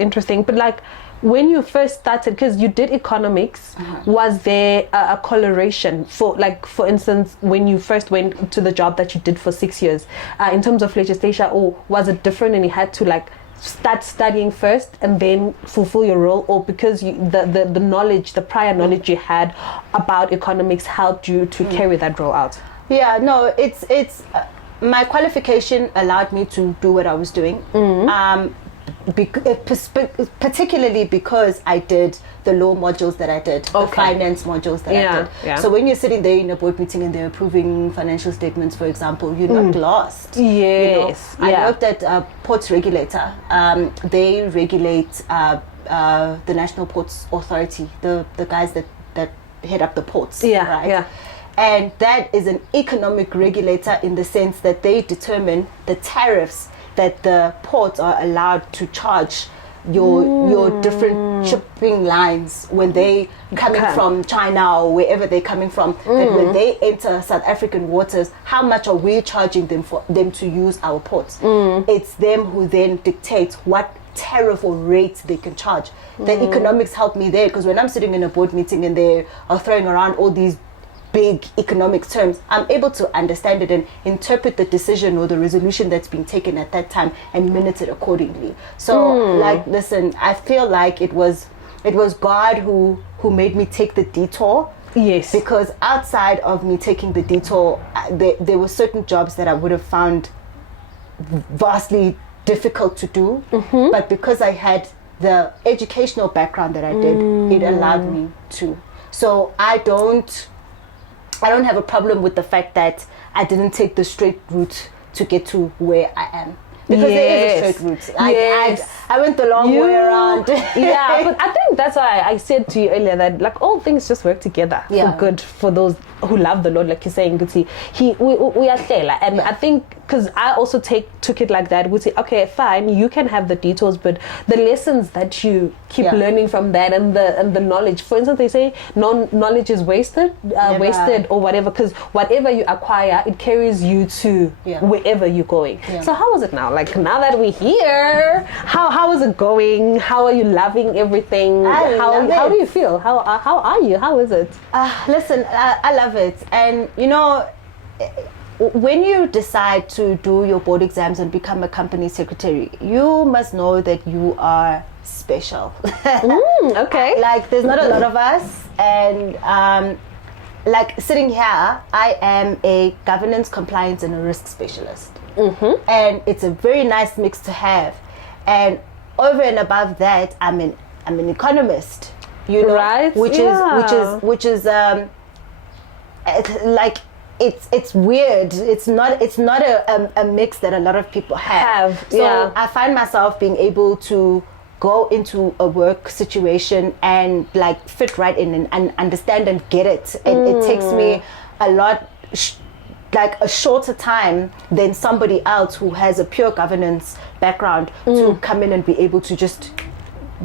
interesting. But like when you first started, because you did economics, was there a correlation for instance, when you first went to the job that you did for 6 years, in terms of legislation, or was it different and you had to like start studying first and then fulfill your role, or because the knowledge, the prior knowledge you had about economics helped you to carry that role out? Yeah, no, it's my qualification allowed me to do what I was doing. Particularly because I did the law modules that I did, the finance modules that I did. Yeah. So when you're sitting there in a board meeting and they're approving financial statements, for example, you're not lost. Yes. I worked at a ports regulator. They regulate the National Ports Authority, the guys that head up the ports. Right? Yeah. And that is an economic regulator in the sense that they determine the tariffs that the ports are allowed to charge your different shipping lines when they coming from China or wherever they're coming from. That when they enter South African waters, how much are we charging them for them to use our ports? It's them who then dictates what tariff or rate they can charge. The economics help me there, because when I'm sitting in a board meeting and they are throwing around all these big economic terms, I'm able to understand it and interpret the decision or the resolution that's being taken at that time and minute it accordingly. So like, listen, I feel like it was God who made me take the detour. Yes. Because outside of me taking the detour, there were certain jobs that I would have found vastly difficult to do. But because I had the educational background that I did, it allowed me to. So I don't have a problem with the fact that I didn't take the straight route to get to where I am. Because there is a straight route. I went the long way around. Yeah, but I think that's why I said to you earlier that like all things just work together for good for those who love the Lord, like you're saying, Guti. We are there, and I think because I also took it like that. We say, okay, fine, you can have the details, but the lessons that you keep learning from that and the knowledge. For instance, they say knowledge is wasted or whatever, because whatever you acquire, it carries you to wherever you're going. Yeah. So how was it now? Like now that we're here, how is it going? How are you loving everything? How do you feel? How are you? How is it? Listen, I love it, and you know, when you decide to do your board exams and become a company secretary, you must know that you are special. Okay. Like there's not a lot of us, and like sitting here, I am a governance, compliance, and a risk specialist, and it's a very nice mix to have. And over and above that, I'm an economist, you know, right? Which is like it's weird. It's not a mix that a lot of people have. So I find myself being able to go into a work situation and like fit right in and understand and get it. And it takes me a lot like a shorter time than somebody else who has a pure governance background to come in and be able to just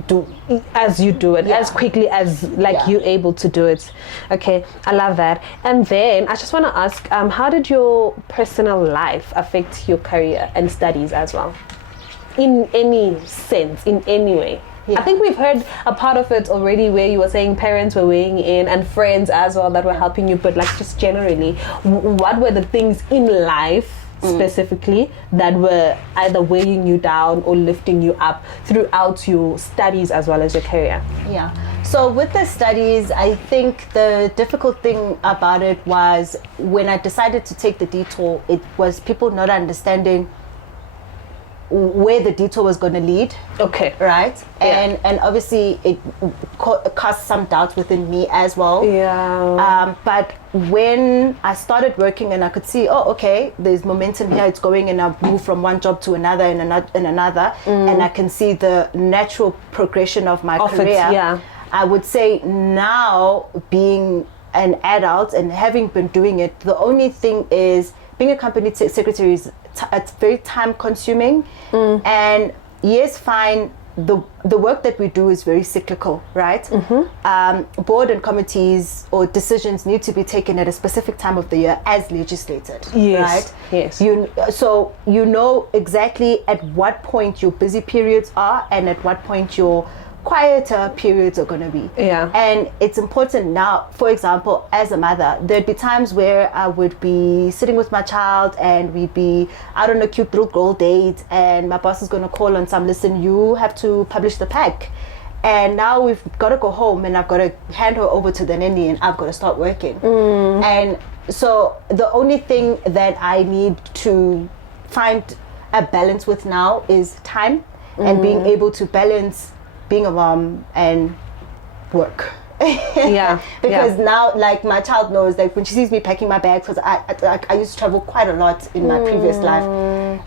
do as you do it as quickly as you're able to do it. Okay, I love that. And then I just want to ask, how did your personal life affect your career and studies as well, in any sense, in any way? I think we've heard a part of it already where you were saying parents were weighing in and friends as well that were helping you, but like just generally, what were the things in life specifically that were either weighing you down or lifting you up throughout your studies as well as your career? Yeah. So with the studies, I think the difficult thing about it was when I decided to take the detour, it was people not understanding where the detour was going to lead. Okay. Right? And obviously it caused some doubts within me as well. Yeah. But when I started working and I could see, there's momentum here, it's going, and I've moved from one job to another and another, and I can see the natural progression of my career. I would say now, being an adult and having been doing it, the only thing is being a company secretary is it's very time consuming, and yes, fine, the work that we do is very cyclical, right? Board and committees or decisions need to be taken at a specific time of the year as legislated, right? Yes. So you know exactly at what point your busy periods are and at what point your quieter periods are going to be. Yeah. And it's important now, for example, as a mother, there'd be times where I would be sitting with my child and we'd be out on a cute little girl date, and my boss is going to call on some, listen, you have to publish the pack. And now we've got to go home, and I've got to hand her over to the nanny, and I've got to start working. And so the only thing that I need to find a balance with now is time and being able to balance being a mom and work. Yeah. Because now, like, my child knows, like, when she sees me packing my bags, because I used to travel quite a lot in my previous life,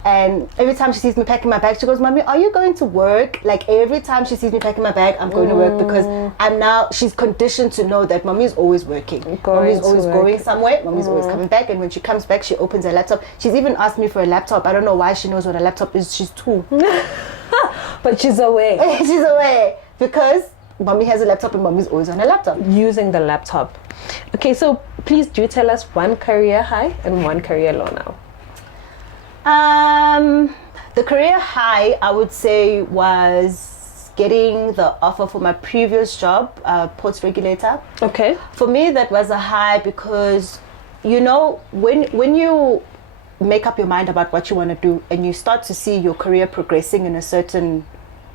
and every time she sees me packing my bag, she goes, "Mommy, are you going to work?" Like, every time she sees me packing my bag, I'm going to work, because she's conditioned to know that mommy is always working. Mommy's always going somewhere. Mommy's always coming back, and when she comes back, she opens her laptop. She's even asked me for a laptop. I don't know why she knows what a laptop is. She's 2. But she's away. She's away because mommy has a laptop and mommy's always on a laptop. Using the laptop. Okay, so please do tell us one career high and one career low now. The career high, I would say, was getting the offer for my previous job, ports regulator. Okay. For me, that was a high because, you know, when you make up your mind about what you want to do and you start to see your career progressing in a certain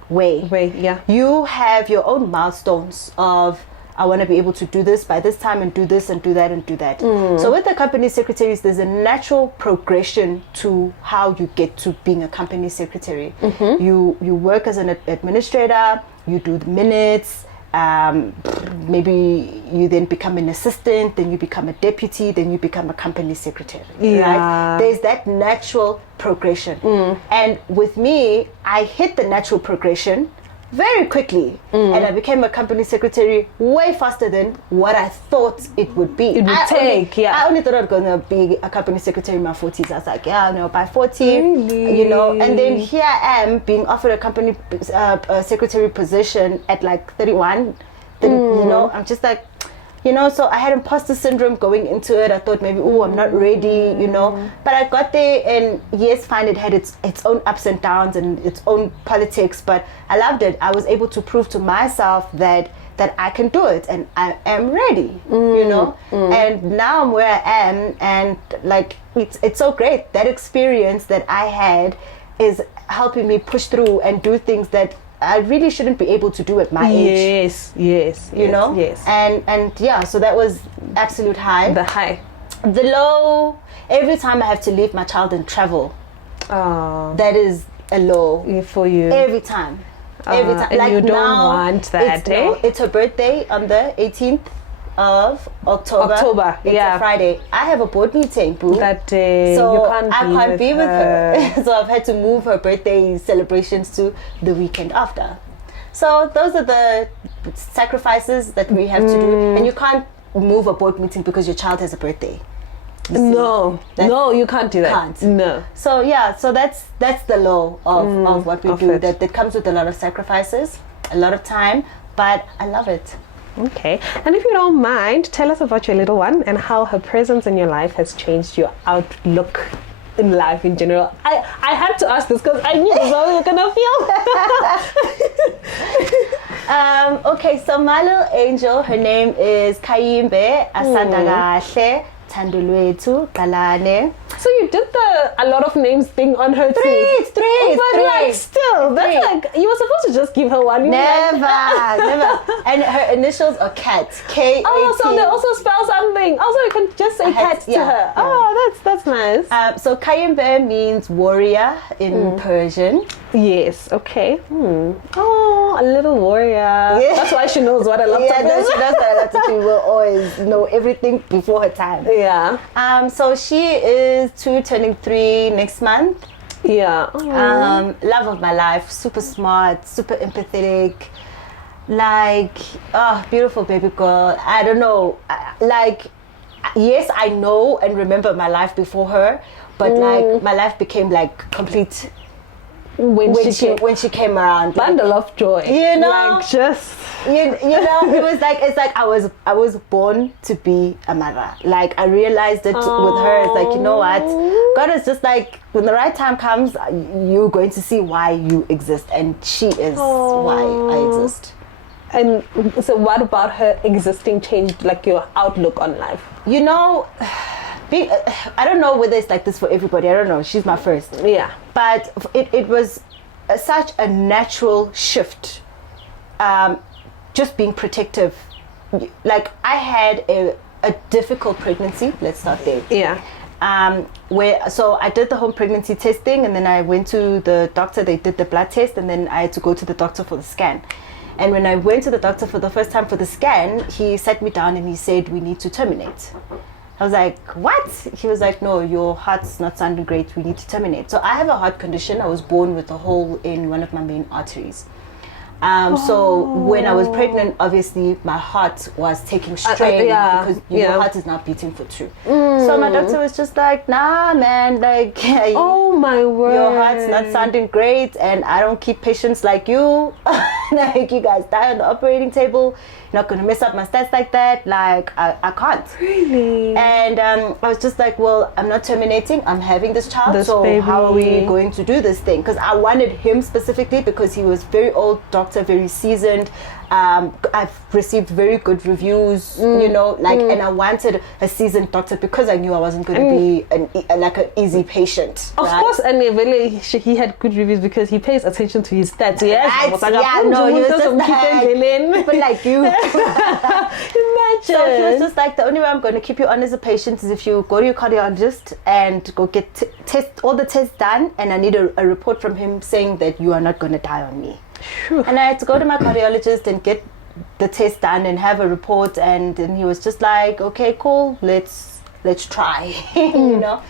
way, Yeah. you have your own milestones of, I want to be able to do this by this time and do this and do that and do that. So with the company secretaries, there's a natural progression to how you get to being a company secretary. You work as an administrator, you do the minutes, maybe you then become an assistant, then you become a deputy, then you become a company secretary. Yeah. Right? There's that natural progression. And with me, I hit the natural progression very quickly, and I became a company secretary way faster than what I thought it would be. I only thought I was gonna be a company secretary in my 40s. I was like, yeah, no, by 40, you know. And then here I am being offered a company secretary position at like 31. You know, I'm just like, you know, so I had imposter syndrome going into it. I thought maybe, I'm not ready, you know. But I got there, and yes, fine, it had its own ups and downs and its own politics, but I loved it. I was able to prove to myself that I can do it, and I am ready, you know. And now I'm where I am, and like, it's so great. That experience that I had is helping me push through and do things that I really shouldn't be able to do at my age. Yes. You know? Yes. And yeah, so that was absolute high. The high. The low, every time I have to leave my child and travel, that is a low. For you. Every time. Every time. And like you don't now, want that, it's her birthday on the 18th of October. It's a Friday. I have a board meeting, boo. That day, so you can't I can't be with her. So I've had to move her birthday celebrations to the weekend after. So those are the sacrifices that we have to do. And you can't move a board meeting because your child has a birthday. No, you can't do that. Can't. No. So yeah, so that's the low of what we do. That comes with a lot of sacrifices, a lot of time, but I love it. Okay, and if you don't mind, tell us about your little one and how her presence in your life has changed your outlook in life in general. I had to ask this because I knew this is how you're gonna feel. Okay, so my little angel, her name is Kayimbe Asandagahle Tandulwetu Kalane. So you did a lot of names thing on her too. Three. Like still, that's like, you were supposed to just give her one. Never. And her initials are Kat. K-A-T. Oh, so they also spell something. Also, you can just say Kat to her. Yeah. Oh, that's nice. So Kayimbe means warrior in Persian. Yes. Okay. Oh, a little warrior. Yeah. That's why she knows what a laptop is. She knows what a laptop. She will always know everything before her time. Yeah. So she is 2 turning 3 next month. Yeah. Love of my life, super smart, super empathetic, like, beautiful baby girl. I don't know, like, yes, I know and remember my life before her, but like my life became like complete when she came around. Bundle of joy. You know, like just you know, it's like I was born to be a mother. Like I realized it with her. It's like, you know what, God is just like, when the right time comes, you're going to see why you exist, and she is why I exist. And so what about her existing changed like your outlook on life? You know, I don't know whether it's like this for everybody. I don't know. She's my first. Yeah. But it was such a natural shift. Just being protective. Like I had a difficult pregnancy. Let's start there. Yeah. So I did the home pregnancy testing, and then I went to the doctor. They did the blood test, and then I had to go to the doctor for the scan. And when I went to the doctor for the first time for the scan, he sat me down and he said, "We need to terminate." I was like, "What?" He was like, "No, your heart's not sounding great. We need to terminate." So I have a heart condition. I was born with a hole in one of my main arteries. So when I was pregnant, obviously my heart was taking strain because your heart is not beating for two. So my doctor was just like, "Nah, man, like, oh my word, your heart's not sounding great, and I don't keep patients like you. Like you guys die on the operating table. You're not gonna mess up my stats like that. Like I can't." Really? And I was just like, "Well, I'm not terminating. I'm having this child. So baby. How are we going to do this thing?" Because I wanted him specifically because he was very old doctor, very seasoned. I've received very good reviews, you know, like, and I wanted a seasoned doctor because I knew I wasn't going to be an easy patient. Of course, and really, he had good reviews because he pays attention to his stats. Yes, no, he was just like, people like you. Imagine. So he was just like, the only way I'm going to keep you on as a patient is if you go to your cardiologist and go get all the tests done, and I need a report from him saying that you are not going to die on me. And I had to go to my cardiologist and get the test done and have a report, and he was just like, "Okay, cool, let's try." You know.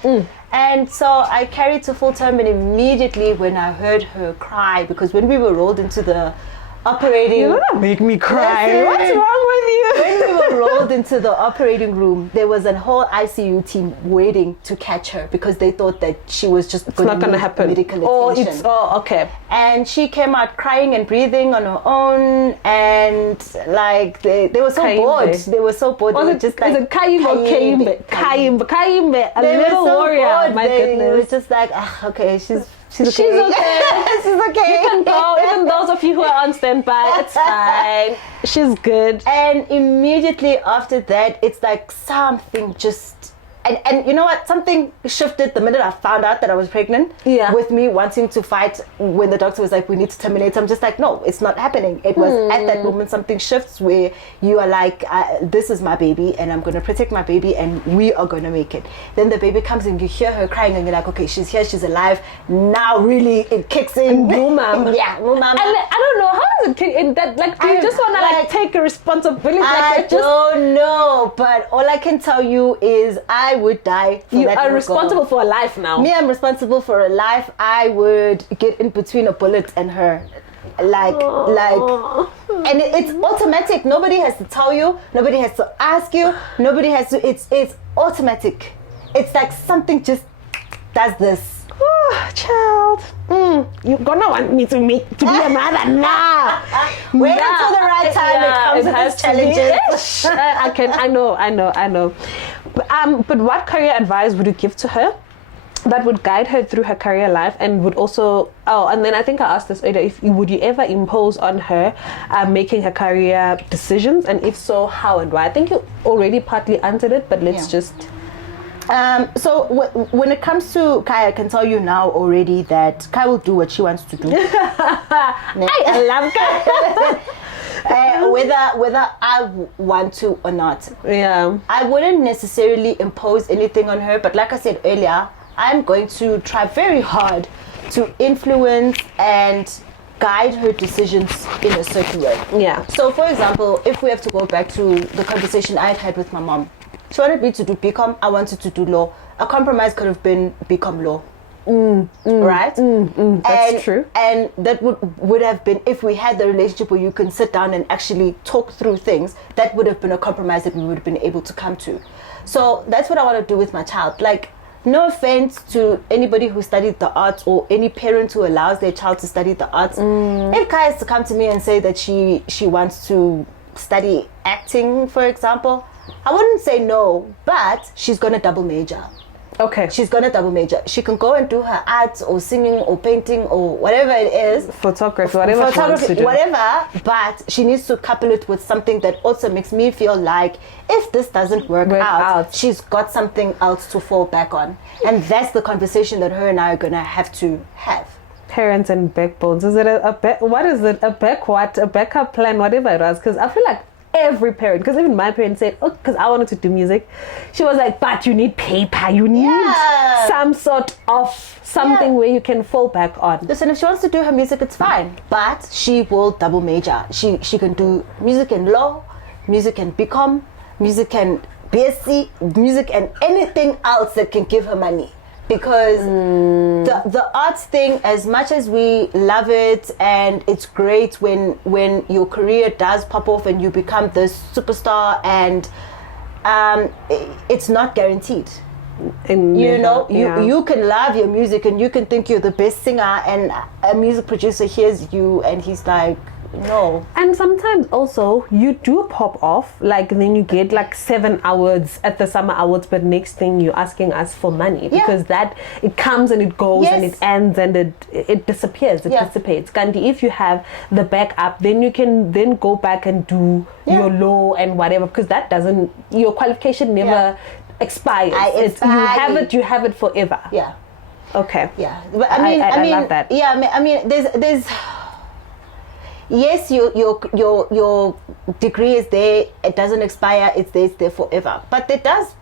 And so I carried to full term, and immediately when I heard her cry, because when we were rolled into the operating, you're gonna make me cry. What's wrong with you? When we were rolled into the operating room, there was a whole ICU team waiting to catch her because they thought that she was just not going to happen. Medical attention. Okay. And she came out crying and breathing on her own, and like they were so bored. They were so bored. Was they it were just like, like Kaimbe, a they little were so warrior. Bored. My goodness. It was just like, okay, she's okay. She's okay. She's okay. You can go. Even those of you who are on standby, it's fine. She's good. And immediately after that, it's like something just... And you know what? Something shifted the minute I found out that I was pregnant. Yeah. With me wanting to fight when the doctor was like, "We need to terminate." I'm just like, no, it's not happening. It was at that moment something shifts where you are like, this is my baby and I'm going to protect my baby and we are going to make it. Then the baby comes and you hear her crying and you're like, okay, she's here, she's alive. Now really it kicks in. Mama. Yeah, mama. And I don't know, how does it kick in that? Like, do you just want to like take a responsibility? I don't know, but all I can tell you is I would die for you that are little responsible girl. for a life now. Me, I'm responsible for a life. I would get in between a bullet and her, like, and it's automatic. Nobody has to tell you. Nobody has to ask you. Nobody has to. It's automatic. It's like something just does this. Child, you're gonna want me to be a mother now. Wait until the right time. It comes with its challenges. I know. But what career advice would you give to her that would guide her through her career life and would also... Oh, and then I think I asked this earlier. Would you ever impose on her making her career decisions? And if so, how and why? I think you already partly answered it, but let's just... So when it comes to Kai, I can tell you now already that Kai will do what she wants to do. I love Kai. Whether I want to or not. Yeah. I wouldn't necessarily impose anything on her, but like I said earlier, I'm going to try very hard to influence and guide her decisions in a certain way. Yeah. So for example, if we have to go back to the conversation I've had with my mom, she wanted me to do BCom, I wanted to do law. A compromise could have been BCom law. Right? That's true. And that would have been, if we had the relationship where you can sit down and actually talk through things, that would have been a compromise that we would have been able to come to. So that's what I want to do with my child. Like, no offense to anybody who studied the arts or any parent who allows their child to study the arts. If Kai is to come to me and say that she wants to study acting, for example, I wouldn't say no, but she's going to double major. Okay. She's going to double major. She can go and do her arts or singing or painting or whatever it is. Photography, whatever she wants to do. Whatever, but she needs to couple it with something that also makes me feel like if this doesn't work out, she's got something else to fall back on. And that's the conversation that her and I are going to have to have. Parents and backbones. Is it what is it? A backup plan, whatever it was? Because I feel like every parent, because even my parents said, oh, because I wanted to do music, she was like, but you need paper, you need some sort of something where you can fall back on. Listen, if she wants to do her music, it's fine, but she will double major. She can do music and law, music and BCom, music and BSc, music and anything else that can give her money. Because the arts thing, as much as we love it and it's great when your career does pop off and you become this superstar, and it's not guaranteed. You can love your music and you can think you're the best singer, and a music producer hears you and he's like, no. And sometimes also you do pop off, like then you get like 7 awards at the summer awards, but next thing you're asking us for money because that it comes and it goes and it ends and it disappears, dissipates. Gandhi, if you have the backup, then you can then go back and do your law and whatever, because that doesn't, your qualification never expires. You have it forever. Yeah. Okay. Yeah. But I love that. Yeah. I mean, there's. Yes, your degree is there. It doesn't expire. It's there forever. But there does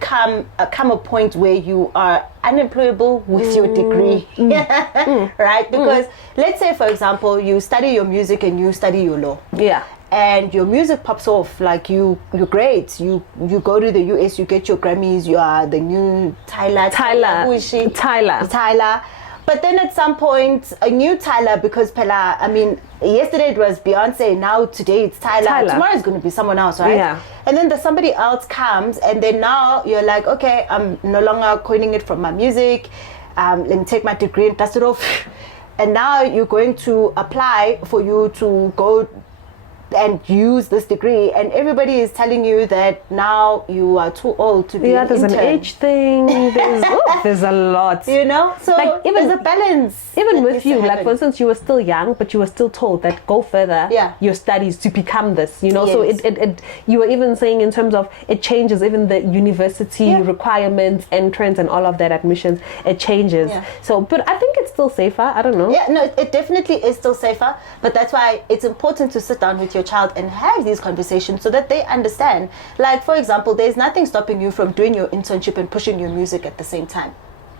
come a point where you are unemployable with your degree, right? Because let's say, for example, you study your music and you study your law. Yeah. And your music pops off, like you're great. You go to the US, you get your Grammys. You are the new Tyler. Who is she? Tyler. But then at some point, a new Tyler, because Pella, I mean, yesterday it was Beyonce, now today it's Tyler. Tomorrow it's going to be someone else, right? Yeah. And then somebody else comes, and then now you're like, okay, I'm no longer coining it from my music. Let me take my degree and dust it off. And now you're going to apply for you to go and use this degree, and everybody is telling you that now you are too old to be an there's intern. An age thing, there's a lot, so like even there's a balance even with you, like for instance, you were still young but you were still told that go further your studies to become this, so it you were even saying in terms of it changes, even the university requirements, entrance and all of that, admissions, it changes. So but I think it's still safer. I don't know. It definitely is still safer, but that's why it's important to sit down with your child and have these conversations so that they understand. Like, for example, there's nothing stopping you from doing your internship and pushing your music at the same time.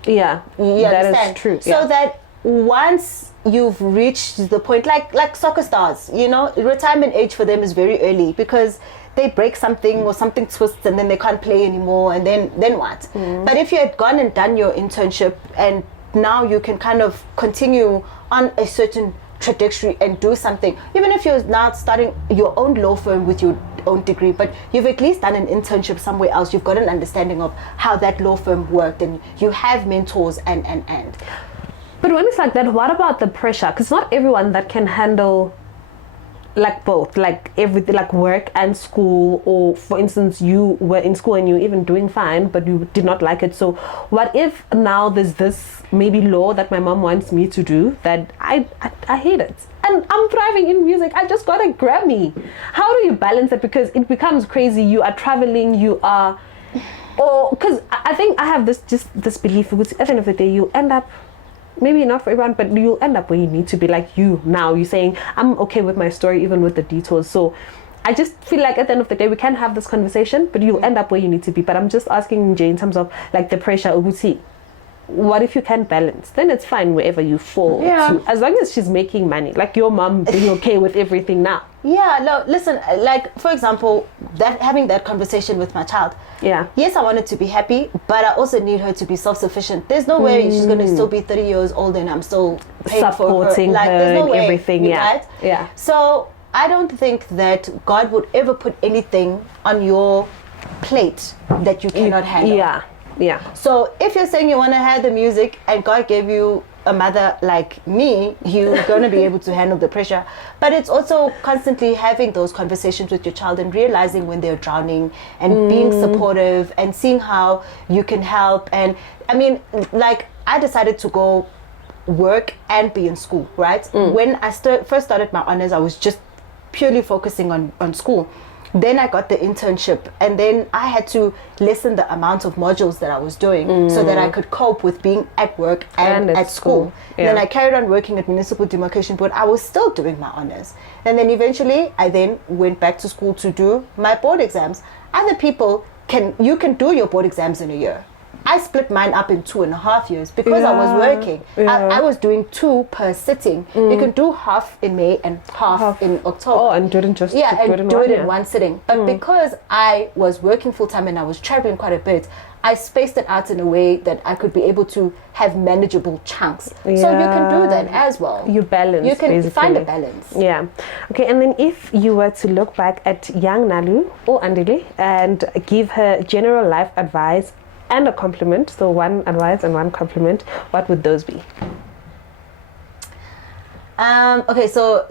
Yeah, that is true. So that once you've reached the point, like soccer stars, retirement age for them is very early because they break something or something twists and then they can't play anymore, and then what? But if you had gone and done your internship and now you can kind of continue on a certain trajectory and do something, even if you're now starting your own law firm with your own degree, but you've at least done an internship somewhere else, you've got an understanding of how that law firm worked, and you have mentors and but when it's like that, what about the pressure? Because not everyone that can handle like both, like everything, like work and school. Or for instance, you were in school and you were even doing fine, but you did not like it. So what if now there's this maybe law that my mom wants me to do that I hate it, and I'm thriving in music, I just got a Grammy? How do you balance it? Because it becomes crazy. You are traveling, you are, or because I think I have this belief, which at the end of the day you'll end up, maybe not for everyone, but you'll end up where you need to be. Like you're saying, I'm okay with my story, even with the detours. So I just feel like at the end of the day, we can have this conversation, but you'll end up where you need to be. But I'm just asking Jay in terms of like the pressure, Uguti, what if you can balance? Then it's fine wherever you fall to, as long as she's making money. Like your mom being okay with everything now. Yeah, no, listen, like for example, having that conversation with my child. Yeah. Yes, I want her to be happy, but I also need her to be self-sufficient. There's no way she's going to still be 30 years old and I'm still paying supporting for her. Like, her there's no and way, everything. Right? Yeah. So I don't think that God would ever put anything on your plate that you cannot handle. Yeah. Yeah. So if you're saying you want to have the music and God gave you a mother like me, you're going to be able to handle the pressure. But it's also constantly having those conversations with your child and realizing when they're drowning and being supportive and seeing how you can help. And I mean, like, I decided to go work and be in school, right? When I first started my honors, I was just purely focusing on school. Then I got the internship, and then I had to lessen the amount of modules that I was doing so that I could cope with being at work and at school. Yeah. Then I carried on working at Municipal Demarcation Board. I was still doing my honors. And then eventually I then went back to school to do my board exams. Other people you can do your board exams in a year. I split mine up in 2.5 years because I was working. I was doing 2 per sitting. You can do half in May and half in October. Oh, and didn't just do it in one sitting. But because I was working full time and I was traveling quite a bit, I spaced it out in a way that I could be able to have manageable chunks. So you can do that as well. You balance. You can basically find a balance. Yeah. Okay, and then if you were to look back at young Nalu or Andile and give her general life advice and a compliment, so one advice and one compliment, what would those be? Okay, so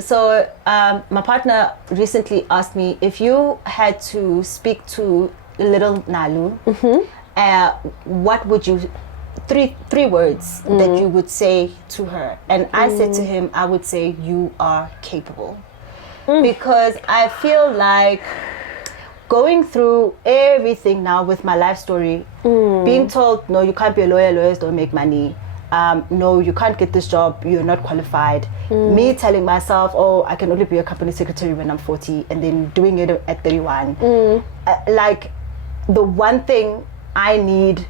my partner recently asked me, if you had to speak to little Nalu, what would you, three words that you would say to her? And I said to him, I would say, you are capable. Because I feel like going through everything now with my life story, being told, no, you can't be a lawyer, lawyers don't make money. No, you can't get this job, you're not qualified. Me telling myself, oh, I can only be a company secretary when I'm 40, and then doing it at 31. Like, the one thing I need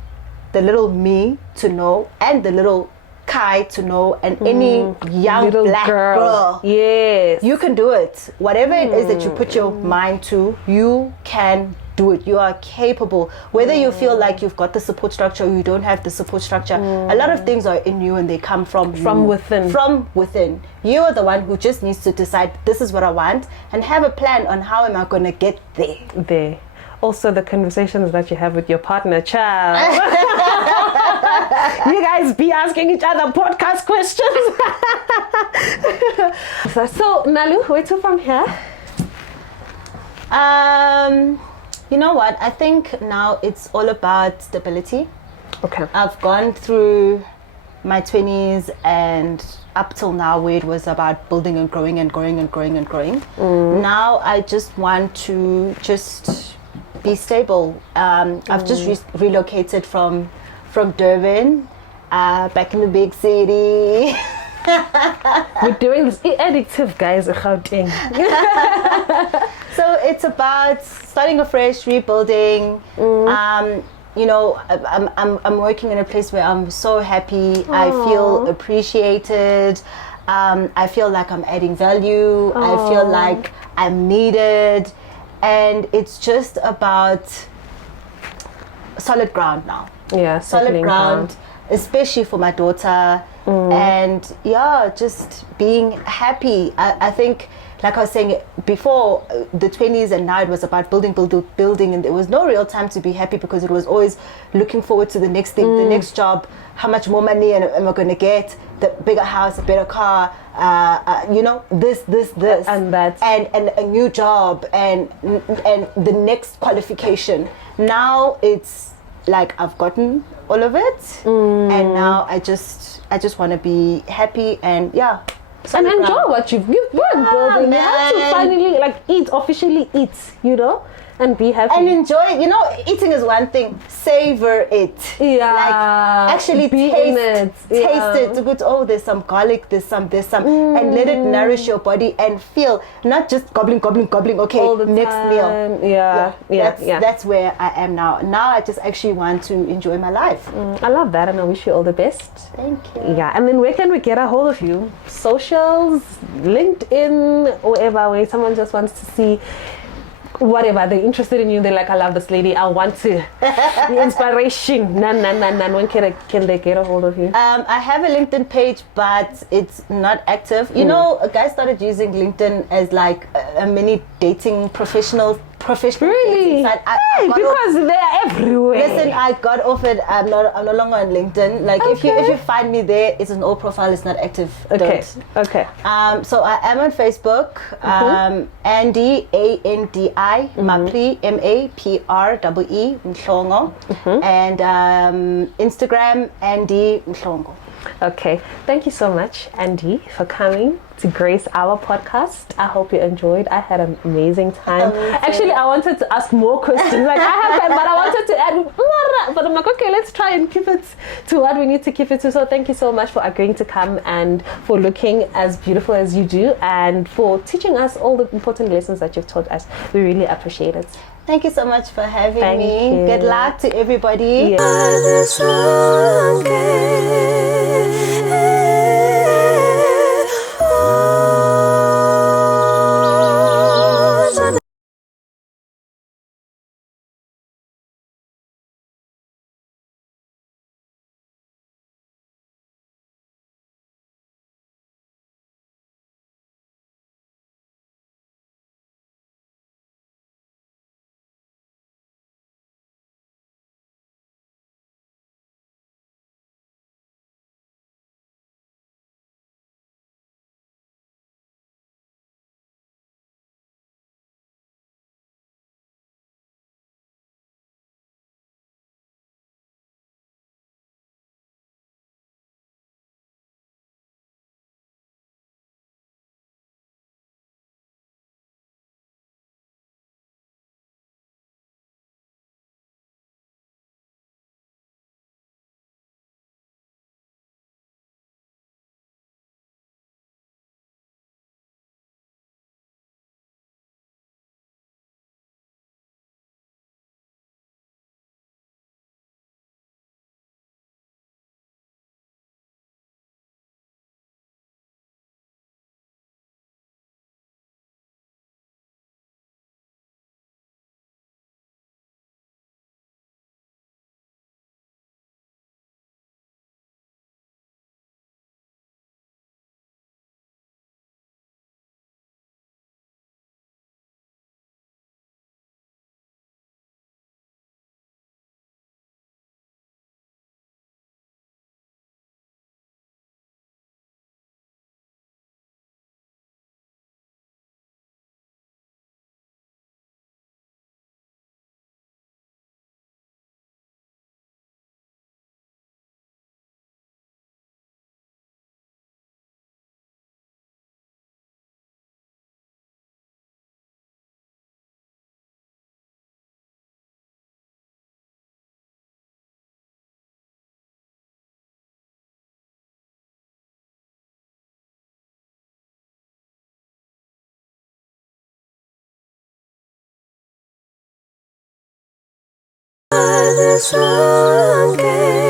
the little me to know, and the little Kai to know, and any young little black girl, yes, you can do it. Whatever it is that you put your mind to, you can do it. You are capable. Whether you feel like you've got the support structure or you don't have the support structure, a lot of things are in you and they come from within. From within. You are the one who just needs to decide, this is what I want, and have a plan on how am I going to get there. Also, the conversations that you have with your partner, child. You guys be asking each other podcast questions. So, Nalu, where to from here? You know what? I think now it's all about stability. Okay. I've gone through my 20s and up till now where it was about building and growing and growing and growing and growing. Now I just want to be stable. I've just relocated from Durban, back in the big city. We're doing this addictive, guys, Gauteng. So it's about starting afresh, rebuilding. You know, I'm working in a place where I'm so happy. Aww. I feel appreciated. I feel like I'm adding value. Aww. I feel like I'm needed. And it's just about solid ground now. Yeah, solid ground, especially for my daughter. And yeah, just being happy. I think, like I was saying before, the 20s and now it was about building, and there was no real time to be happy because it was always looking forward to the next thing, the next job, how much more money am I going to get, the bigger house, a better car, you know, this and that, and a new job, and the next qualification. Now it's like I've gotten all of it, and now I just want to be happy and and enjoy what you've worked building. You have to finally officially eat, you know, and be happy and enjoy it. You know, eating is one thing, savor it. Actually taste it. Good. Oh, there's some garlic, there's some, and let it nourish your body and feel, not just gobbling. Okay, all the next time. meal. That's where I am now. Now I just actually want to enjoy my life. I love that, and I wish you all the best. Thank you. Yeah, and then where can we get a hold of you? Socials, LinkedIn, wherever, where someone just wants to see whatever, they're interested in you, they're like, I love this lady, I want to the inspiration. When can they get a hold of you? I have a LinkedIn page, but it's not active. You know, a guy started using LinkedIn as like a mini dating professional professional Really? dating site. Hey, because they're everywhere. Listen, I got offered. I'm no longer on LinkedIn. Like if you find me there, it's an old profile. It's not active. Okay. Don't. Okay. So I am on Facebook. Andy Andi Mapri Mapree Mhlongo, and Instagram Andy Mhlongo. Okay. Thank you so much, Andy, for coming to grace our podcast. I hope you enjoyed. I had an amazing time. Actually, I wanted to ask more questions. Like I have, but I wanted to add more. But I'm like, okay, let's try and keep it to what we need to keep it to. So thank you so much for agreeing to come and for looking as beautiful as you do and for teaching us all the important lessons that you've taught us. We really appreciate it. Thank you so much for having Thank me. you. Good luck to everybody. Mhlongo.